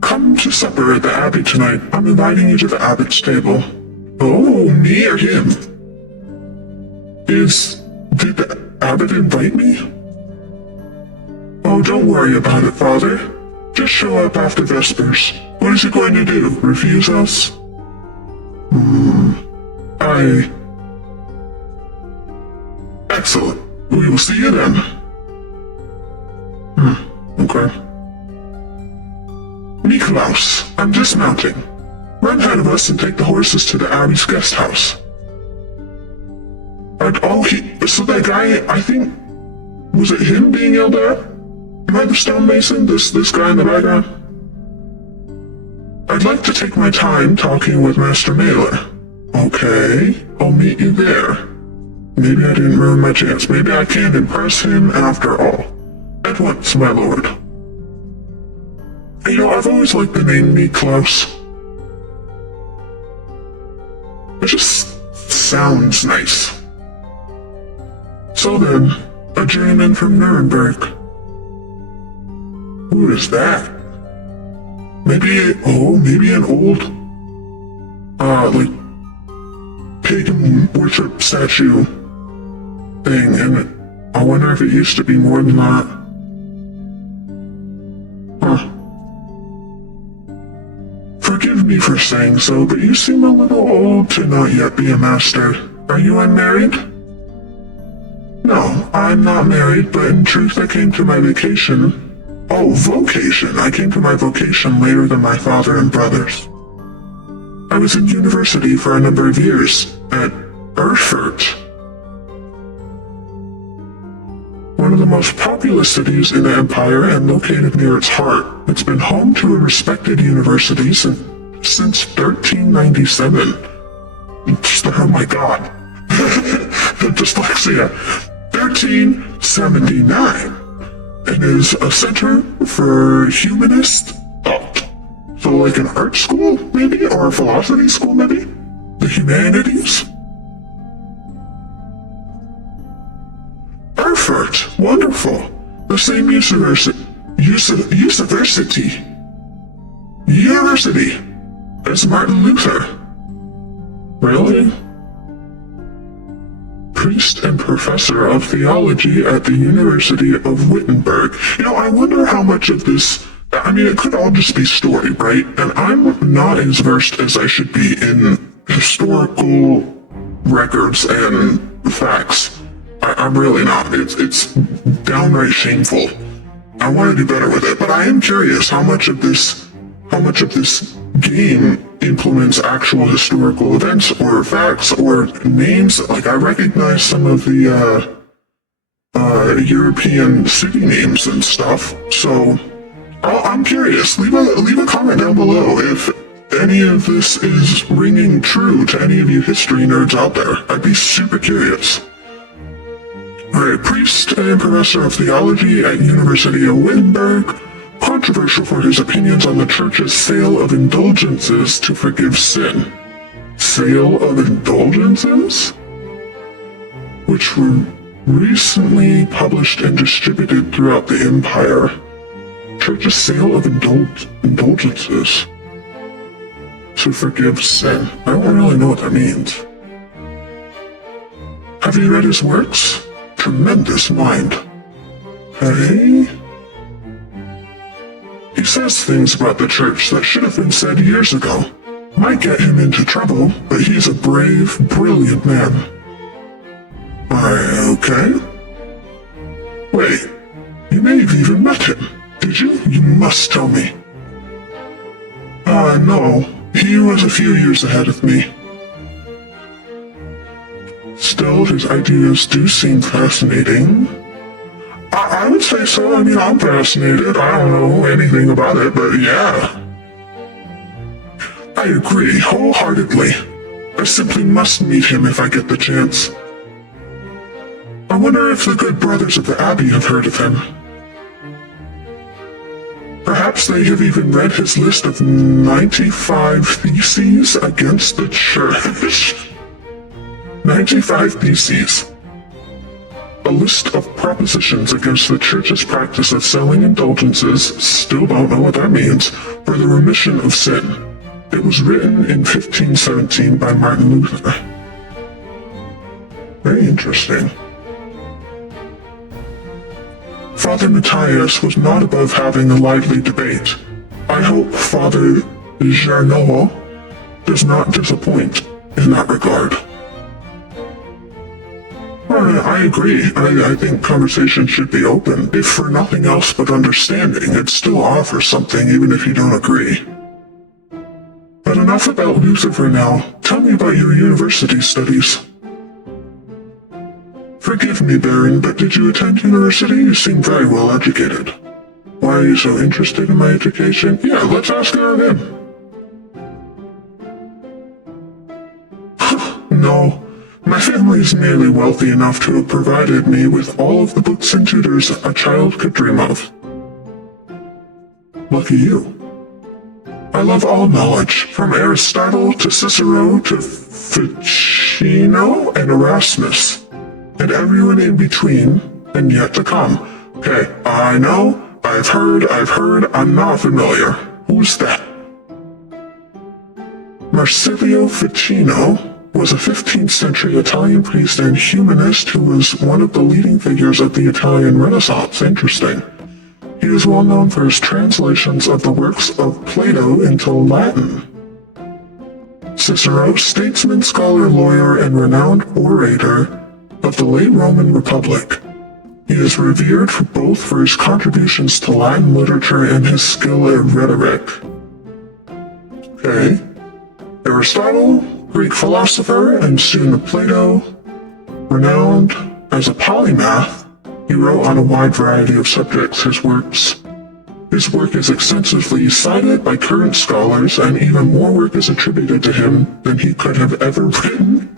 Come to supper at the Abbey tonight. I'm inviting you to the Abbot's table. Oh, me or him? Did the Abbot invite me? Oh, don't worry about it, Father. Just show up after Vespers. What is he going to do? Refuse us? Excellent. We will see you then. Okay. Nikolaus, I'm dismounting. Run ahead of us and take the horses to the Abbey's guest house. So that guy, I think, was it him being yelled at? Am I the stonemason? This guy in the background? I'd like to take my time talking with Master Mailer. Okay, I'll meet you there. Maybe I didn't ruin my chance. Maybe I can impress him after all. At once, my lord. You know, I've always liked the name Nikolaus. It just sounds nice. So then, a journeyman from Nuremberg. Who is that? Maybe an old, pagan worship statue thing, and I wonder if it used to be more than that. Forgive me for saying so, but you seem a little old to not yet be a master. Are you unmarried? No, I'm not married, but in truth I came to my vacation. Oh, vocation. I came to my vocation later than my father and brothers. I was in university for a number of years at Erfurt, one of the most populous cities in the empire and located near its heart. It's been home to a respected university since 1397. Oh my god. The dyslexia. 1379. And is a center for humanist thought. So like an art school, maybe? Or a philosophy school, maybe? The humanities? Erfurt, wonderful. The same university as Martin Luther. Really? Priest and professor of theology at the University of Wittenberg. You know, I wonder how much of this, I mean, it could all just be story, right? And I'm not as versed as I should be in historical records and facts. I'm really not. It's downright shameful. I want to do better with it, but I am curious how much of this game implements actual historical events or facts or names. Like, I recognize some of the European city names and stuff, so I'm curious. Leave a comment down below if any of this is ringing true to any of you history nerds out there. I'd be super curious. Alright, priest and professor of theology at University of Wittenberg, controversial for his opinions on the church's sale of indulgences to forgive sin. Sale of indulgences? Which were recently published and distributed throughout the empire. Church's sale of indulgences. to forgive sin. I don't really know what that means. Have you read his works? Tremendous mind. Hey? He says things about the church that should have been said years ago. Might get him into trouble, but he's a brave, brilliant man. Okay? Wait, you may have even met him. Did you? You must tell me. No. He was a few years ahead of me. Still, his ideas do seem fascinating. I would say so. I mean, I'm fascinated. I don't know anything about it, but yeah. I agree wholeheartedly. I simply must meet him if I get the chance. I wonder if the good brothers of the Abbey have heard of him. Perhaps they have even read his list of 95 theses against the church. 95 theses. A list of propositions against the church's practice of selling indulgences, still don't know what that means, for the remission of sin. It was written in 1517 by Martin Luther. Very interesting. Father Matthias was not above having a lively debate. I hope Father Jarnoho does not disappoint in that regard. I agree. I think conversation should be open. If for nothing else but understanding, it still offers something even if you don't agree. But enough about Luther for now. Tell me about your university studies. Forgive me, Baron, but did you attend university? You seem very well educated. Why are you so interested in my education? Yeah, let's ask her again. No, my family is merely wealthy enough to have provided me with all of the books and tutors a child could dream of. Lucky you. I love all knowledge, from Aristotle to Cicero to Ficino and Erasmus, and everyone in between and yet to come. Okay, I know, I've heard, I'm not familiar. Who's that? Marsilio Ficino was a 15th century Italian priest and humanist who was one of the leading figures of the Italian Renaissance. Interesting. He is well known for his translations of the works of Plato into Latin. Cicero, statesman, scholar, lawyer, and renowned orator of the late Roman Republic. He is revered both for his contributions to Latin literature and his skill at rhetoric. Okay. Aristotle, Greek philosopher, and student of Plato, renowned as a polymath, he wrote on a wide variety of subjects. His work is extensively cited by current scholars, and even more work is attributed to him than he could have ever written.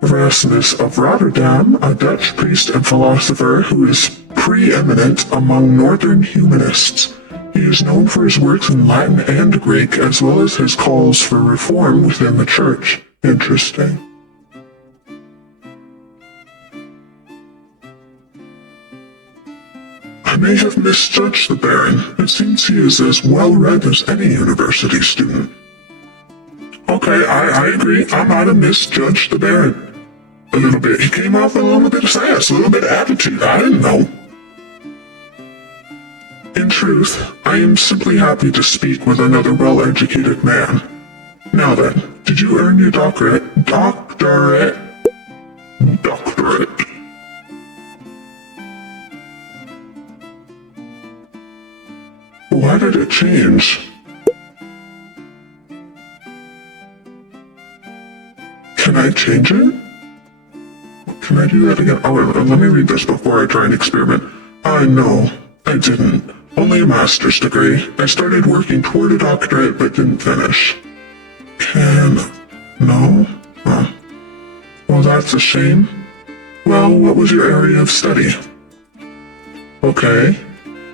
Erasmus of Rotterdam, a Dutch priest and philosopher who is preeminent among northern humanists. He is known for his works in Latin and Greek, as well as his calls for reform within the church. Interesting. I may have misjudged the Baron. It seems he is as well-read as any university student. Okay, I agree. I might have misjudged the Baron. A little bit. He came off with a little bit of sass, a little bit of attitude. I didn't know. In truth, I am simply happy to speak with another well-educated man. Now then, did you earn your doctorate? Doctorate. Why did it change? Can I change it? Can I do that again? Oh, wait, let me read this before I try and experiment. No, I didn't. Only a master's degree. I started working toward a doctorate but didn't finish. No? Oh. Well, that's a shame. Well, what was your area of study? Okay.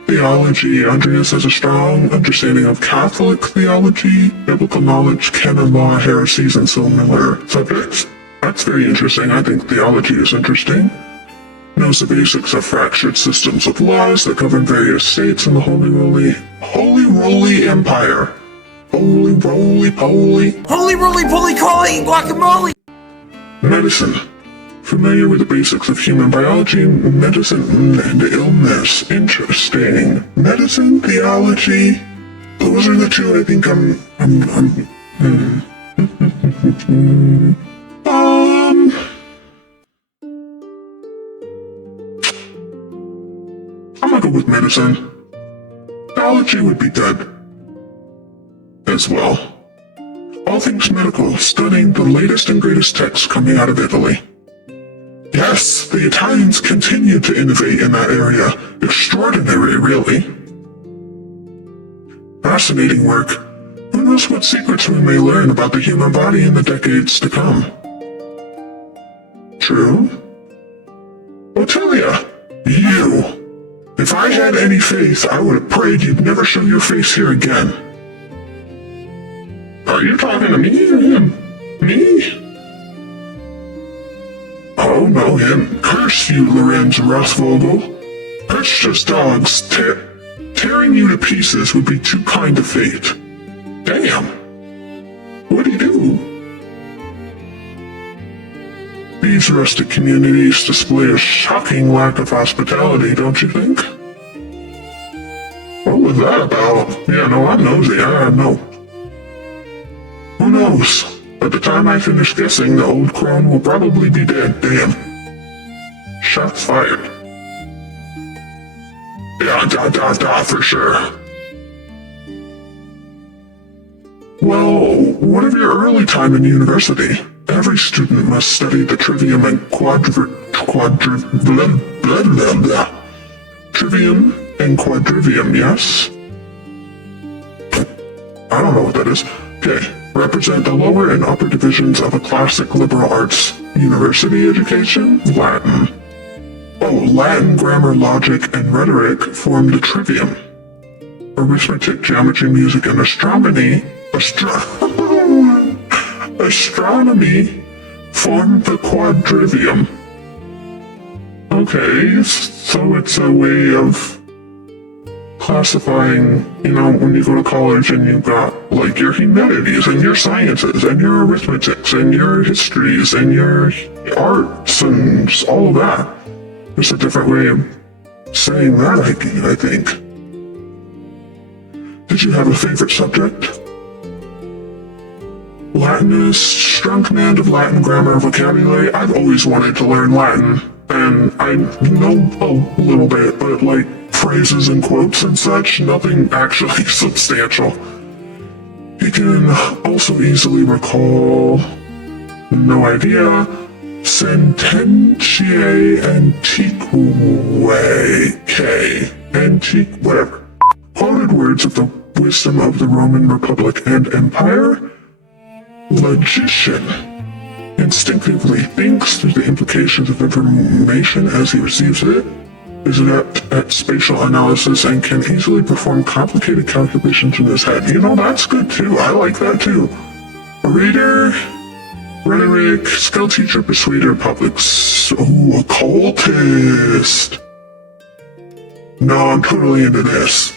Theology. Andreas has a strong understanding of Catholic theology, biblical knowledge, canon law, heresies, and similar subjects. That's very interesting. I think theology is interesting. Knows the basics of fractured systems of laws that govern various states in the Holy Roly Empire. Holy roly poly. Holy roly poly calling guacamole! Medicine. Familiar with the basics of human biology, medicine, and illness. Interesting. Medicine, theology. Those are the two I think I'm gonna go with medicine. Theology would be dead. As well. All things medical, studying the latest and greatest texts coming out of Italy. Yes, the Italians continue to innovate in that area. Extraordinary, really. Fascinating work. Who knows what secrets we may learn about the human body in the decades to come? True. Ottilia, you. If I had any faith, I would have prayed you'd never show your face here again. Are you talking to me or him? Me? Oh, no, him. Curse you, Lorenz Rothvogel. Perch's dogs tearing you to pieces would be too kind to fate. Damn. What'd he do? These rustic communities display a shocking lack of hospitality, don't you think? What was that about? Yeah, no, I'm nosy. I know. Who knows? By the time I finish guessing, the old crone will probably be dead. Damn. Shots fired. Yeah, for sure. Well, what of your early time in university? Every student must study the trivium and Trivium and quadrivium, yes? I don't know what that is. Okay. Represent the lower and upper divisions of a classic liberal arts university education? Latin. Oh, Latin, grammar, logic, and rhetoric form the trivium. Arithmetic, geometry, music, and astronomy form the quadrivium. Okay, so it's a way of classifying, when you go to college and you've got, like, your humanities and your sciences and your arithmetics and your histories and your arts and all of that. There's a different way of saying that, I think. Did you have a favorite subject? Latinist, strong command of Latin grammar and vocabulary. I've always wanted to learn Latin, and I know a little bit, but like phrases and quotes and such, nothing actually substantial. You can also easily recall, no idea, Sententiae Antique, whatever. Quoted words of the wisdom of the Roman Republic and Empire. Logician instinctively thinks through the implications of information as he receives it, is adept at spatial analysis, and can easily perform complicated calculations in his head. That's good too. I like that too. A reader, rhetoric, skill teacher, persuader, occultist. No, I'm totally into this.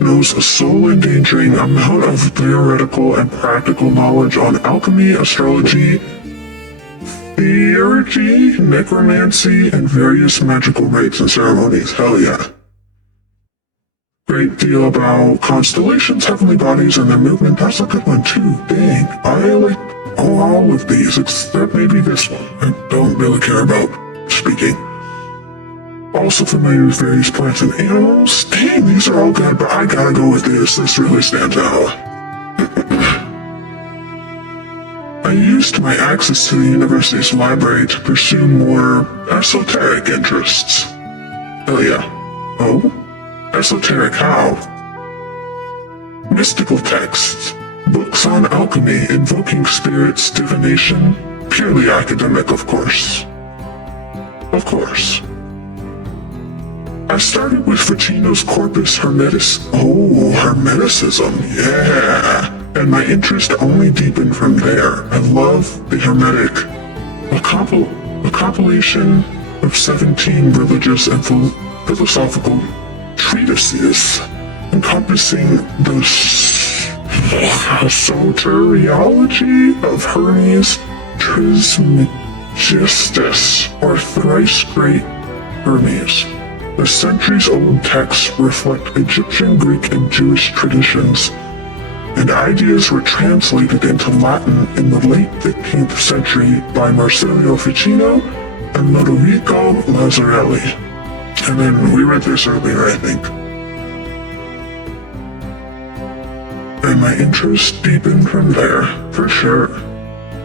Knows a soul-endangering amount of theoretical and practical knowledge on alchemy, astrology, theurgy, necromancy, and various magical rites and ceremonies. Hell yeah. Great deal about constellations, heavenly bodies, and their movement. That's a good one too. Dang, I like all of these, except maybe this one. I don't really care about speaking. Also familiar with various plants and animals. Dang, these are all good, but I gotta go with this. This really stands out. I used my access to the university's library to pursue more esoteric interests. Hell yeah. Oh? Esoteric how? Mystical texts, books on alchemy, invoking spirits, divination, purely academic, of course. Of course. I started with Ficino's Corpus Hermeticism, yeah, and my interest only deepened from there. I love the Hermetic, a compilation of 17 religious and philosophical treatises encompassing the soteriology of Hermes Trismegistus, or thrice great Hermes. The centuries-old texts reflect Egyptian, Greek, and Jewish traditions, and ideas were translated into Latin in the late 15th century by Marsilio Ficino and Lodovico Lazzarelli. And then we read this earlier, I think. And my interest deepened from there, for sure.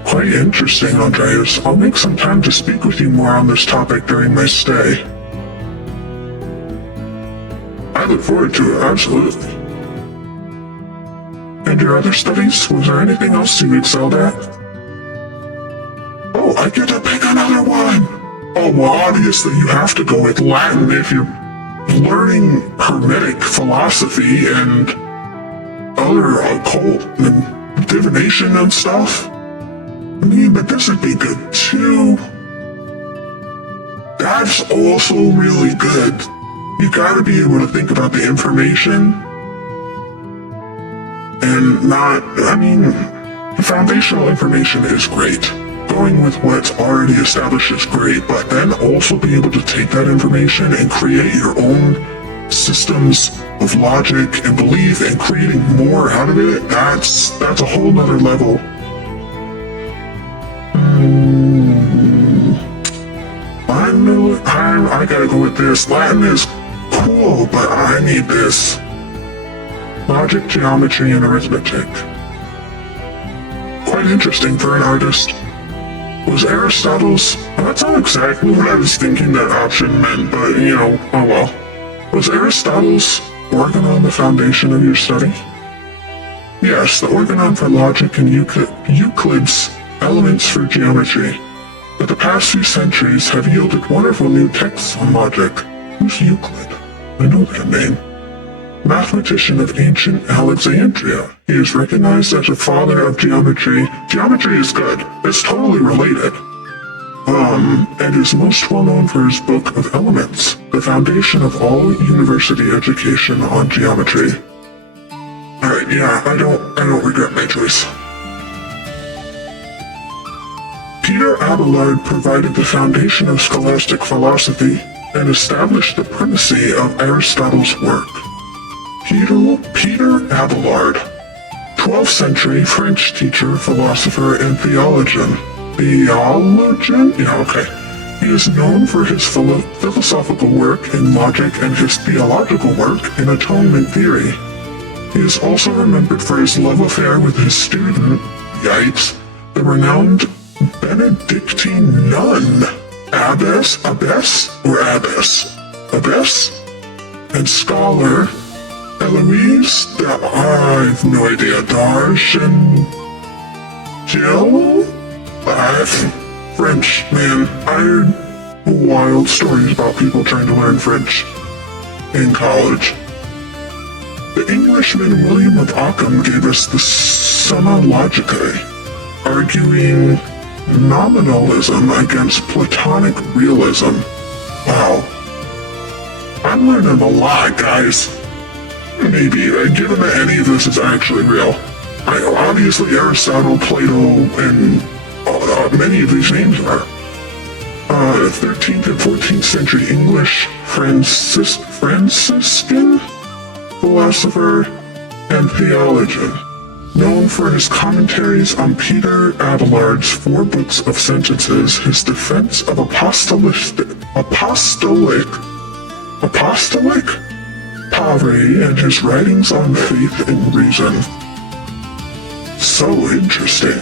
Quite interesting, Andreas. I'll make some time to speak with you more on this topic during my stay. I look forward to it, absolutely. And your other studies? Was there anything else you excelled at? Oh, I get to pick another one! Oh, well, obviously you have to go with Latin if you're learning Hermetic philosophy and other occult and divination and stuff. I mean, but this would be good too. That's also really good. You gotta be able to think about the information and not, I mean, the foundational information is great. Going with what's already established is great, but then also be able to take that information and create your own systems of logic and belief and creating more out of it, that's a whole nother level. I gotta go with this. Latin is cool, but I need this. Logic, geometry, and arithmetic. Quite interesting for an artist. Was Aristotle's... That's not exactly what I was thinking that option meant, but, you know, oh well. Was Aristotle's organon the foundation of your study? Yes, the organon for logic and Euclid's elements for geometry. But the past few centuries have yielded wonderful new texts on logic. Who's Euclid? I know that name. Mathematician of ancient Alexandria. He is recognized as a father of geometry. Geometry is good. It's totally related. And is most well known for his book of Elements, the foundation of all university education on geometry. Alright, yeah, I don't regret my choice. Peter Abelard provided the foundation of scholastic philosophy and established the primacy of Aristotle's work. Peter Abelard, 12th century French teacher, philosopher, and theologian. Yeah, okay. He is known for his philosophical work in logic and his theological work in atonement theory. He is also remembered for his love affair with his student, yikes, the renowned Benedictine nun, Abbess, and scholar Eloise, I have no idea, Jill? French, man. I heard wild stories about people trying to learn French in college. The Englishman William of Ockham gave us the Summa Logicae, arguing nominalism against Platonic realism. Wow. I'm learning a lot, guys. Maybe, given that any of this is actually real. Obviously Aristotle, Plato, and many of these names are. 13th and 14th century English Franciscan philosopher and theologian, known for his commentaries on Peter Abelard's 4 books of sentences, his defense of apostolic poverty, and his writings on faith and reason. So interesting.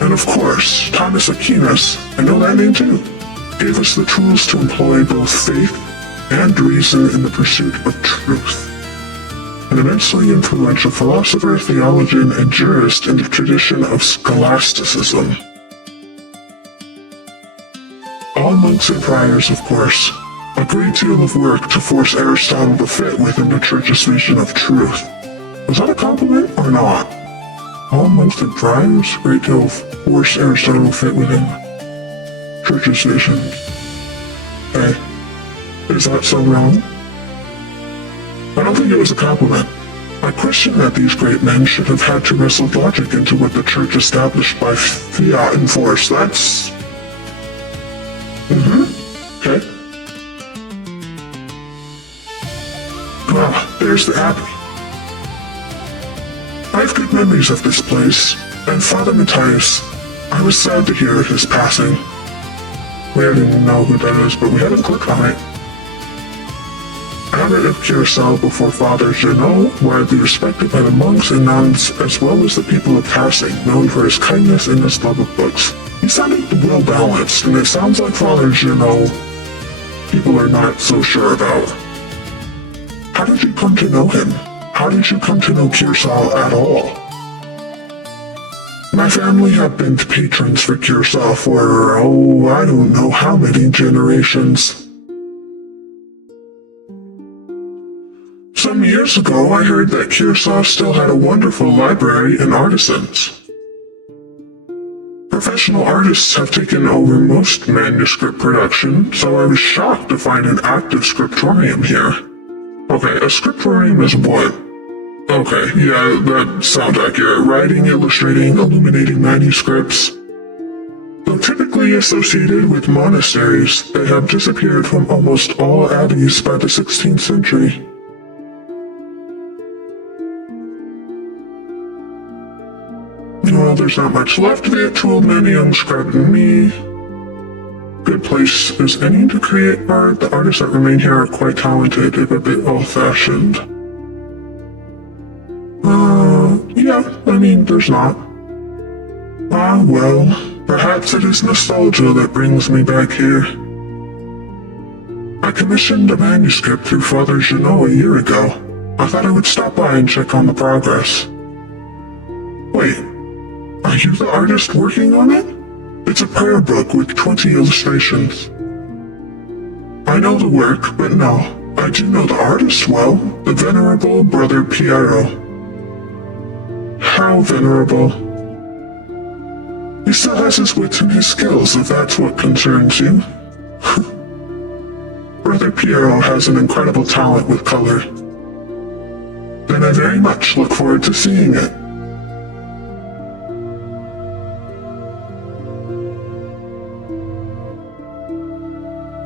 And of course, Thomas Aquinas, I know that name too, gave us the tools to employ both faith and reason in the pursuit of truth. An immensely influential philosopher, theologian, and jurist in the tradition of scholasticism. All monks and friars, of course, a great deal of work to force Aristotle to fit within the Church's vision of truth. Was that a compliment or not? All monks and friars, great deal of force Aristotle to fit within Church's vision. Hey, is that so wrong? I don't think it was a compliment. I question that these great men should have had to wrestle logic into what the church established by fiat and force. That's... Okay. Ah, there's the Abbey. I have good memories of this place, and Father Matthias. I was sad to hear of his passing. We don't even know who that is, but we haven't clicked on it. Abbot of Curacao before Father Janot, widely respected by the monks and nuns, as well as the people of passing, known for his kindness and his love of books. He sounded well-balanced, and it sounds like Father Janot people are not so sure about. How did you come to know him? How did you come to know Curacao at all? My family have been patrons for Curacao for, I don't know how many generations. Some years ago, I heard that Curacao still had a wonderful library and artisans. Professional artists have taken over most manuscript production, so I was shocked to find an active scriptorium here. Okay, a scriptorium is what? Okay, yeah, that sounds accurate. Writing, illustrating, illuminating manuscripts. Though typically associated with monasteries, they have disappeared from almost all abbeys by the 16th century. Well, there's not much left of it. Two old men, a young scribe, and me. Good place as any to create art. The artists that remain here are quite talented, if a bit old-fashioned. Yeah, I mean, there's not. Well, perhaps it is nostalgia that brings me back here. I commissioned a manuscript through Father Janot a year ago. I thought I would stop by and check on the progress. Wait, are you the artist working on it? It's a prayer book with 20 illustrations. I know the work, but no, I do know the artist well, the Venerable Brother Piero. How venerable? He still has his wits and his skills, if that's what concerns you. Brother Piero has an incredible talent with color. And I very much look forward to seeing it.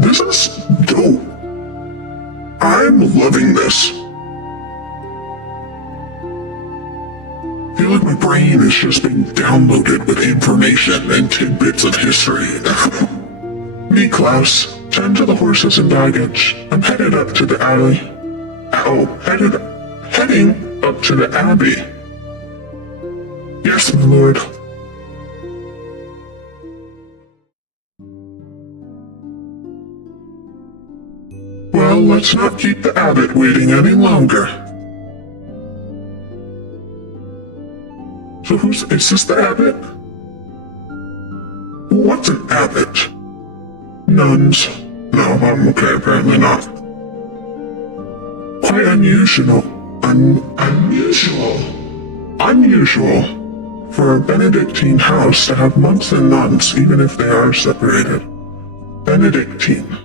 This is dope. I'm loving this. I feel like my brain is just being downloaded with information and tidbits of history. Me, Klaus. Tend to the horses and baggage. I'm headed up to the alley. Heading up to the abbey. Yes, my lord. Well, let's not keep the abbot waiting any longer. So is this the abbot? What's an abbot? Nuns. No, I'm okay, apparently not. Quite unusual. Unusual for a Benedictine house to have monks and nuns, even if they are separated. Benedictine.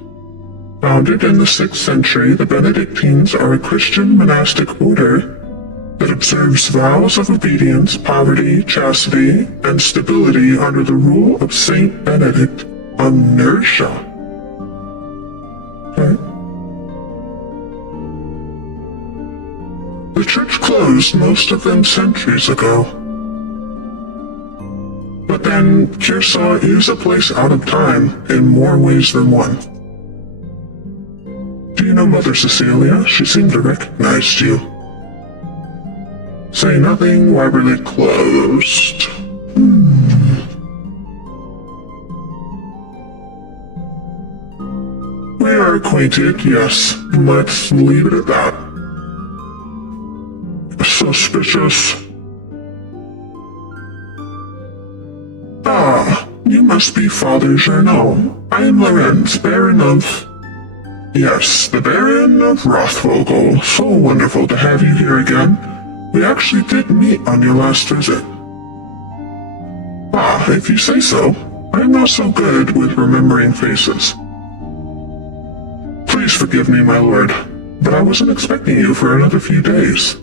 Founded in the 6th century, the Benedictines are a Christian monastic order that observes vows of obedience, poverty, chastity, and stability under the rule of Saint Benedict of Nursia. Okay. The church closed, most of them centuries ago. But then, Curacao is a place out of time in more ways than one. Do you know Mother Cecilia? She seemed to recognize you. Say nothing, library closed. We are acquainted, yes. Let's leave it at that. Suspicious. Ah, you must be Father Janot. I am Lorenz, Baron of... Yes, the Baron of Rothvogel. So wonderful to have you here again. We actually did meet on your last visit. Ah, if you say so. I am not so good with remembering faces. Please forgive me, my lord, but I wasn't expecting you for another few days.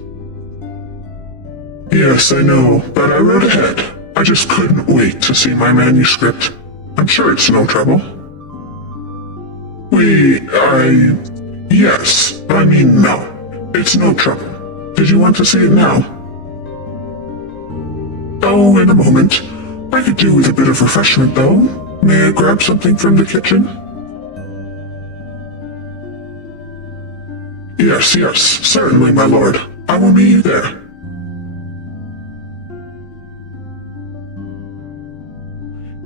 Yes, I know, but I wrote ahead. I just couldn't wait to see my manuscript. I'm sure it's no trouble. Yes, I mean no. It's no trouble. Did you want to see it now? Oh, in a moment. I could do with a bit of refreshment, though. May I grab something from the kitchen? Yes, certainly, my lord. I will meet you there.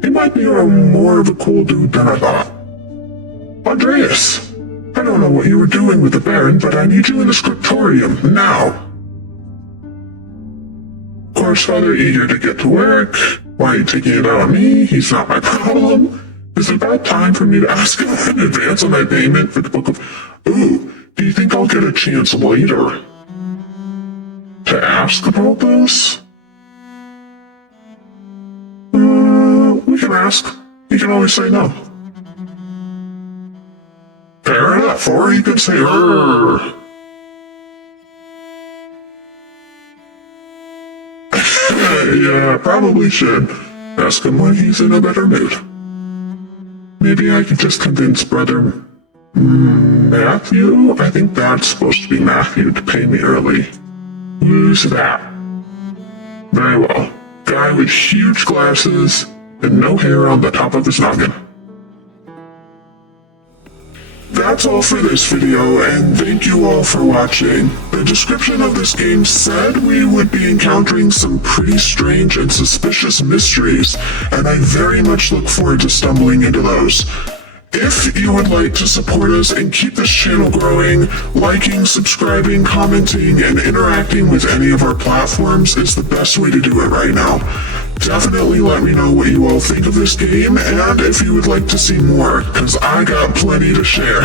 He might be more of a cool dude than I thought. Andreas, I don't know what you were doing with the Baron, but I need you in the scriptorium, now. Of course, Father, eager to get to work. Why are you taking it out on me? He's not my problem. Is it about time for me to ask him in advance on my payment for the book of... Ooh, do you think I'll get a chance later to ask about this? We can ask. He can always say no. Fair enough, or he could say, Yeah, probably should. Ask him when he's in a better mood. Maybe I could just convince Brother Matthew? I think that's supposed to be Matthew to pay me early. Who's that? Very well. Guy with huge glasses and no hair on the top of his noggin. That's all for this video, and thank you all for watching. The description of this game said we would be encountering some pretty strange and suspicious mysteries, and I very much look forward to stumbling into those. If you would like to support us and keep this channel growing, liking, subscribing, commenting, and interacting with any of our platforms is the best way to do it right now. Definitely let me know what you all think of this game, and if you would like to see more, because I got plenty to share.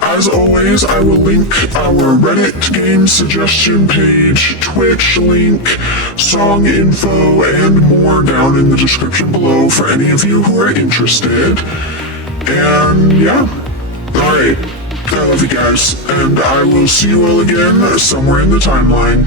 As always, I will link our Reddit game suggestion page, Twitch link, song info, and more down in the description below for any of you who are interested. And yeah, alright, I love you guys, and I will see you all again somewhere in the timeline.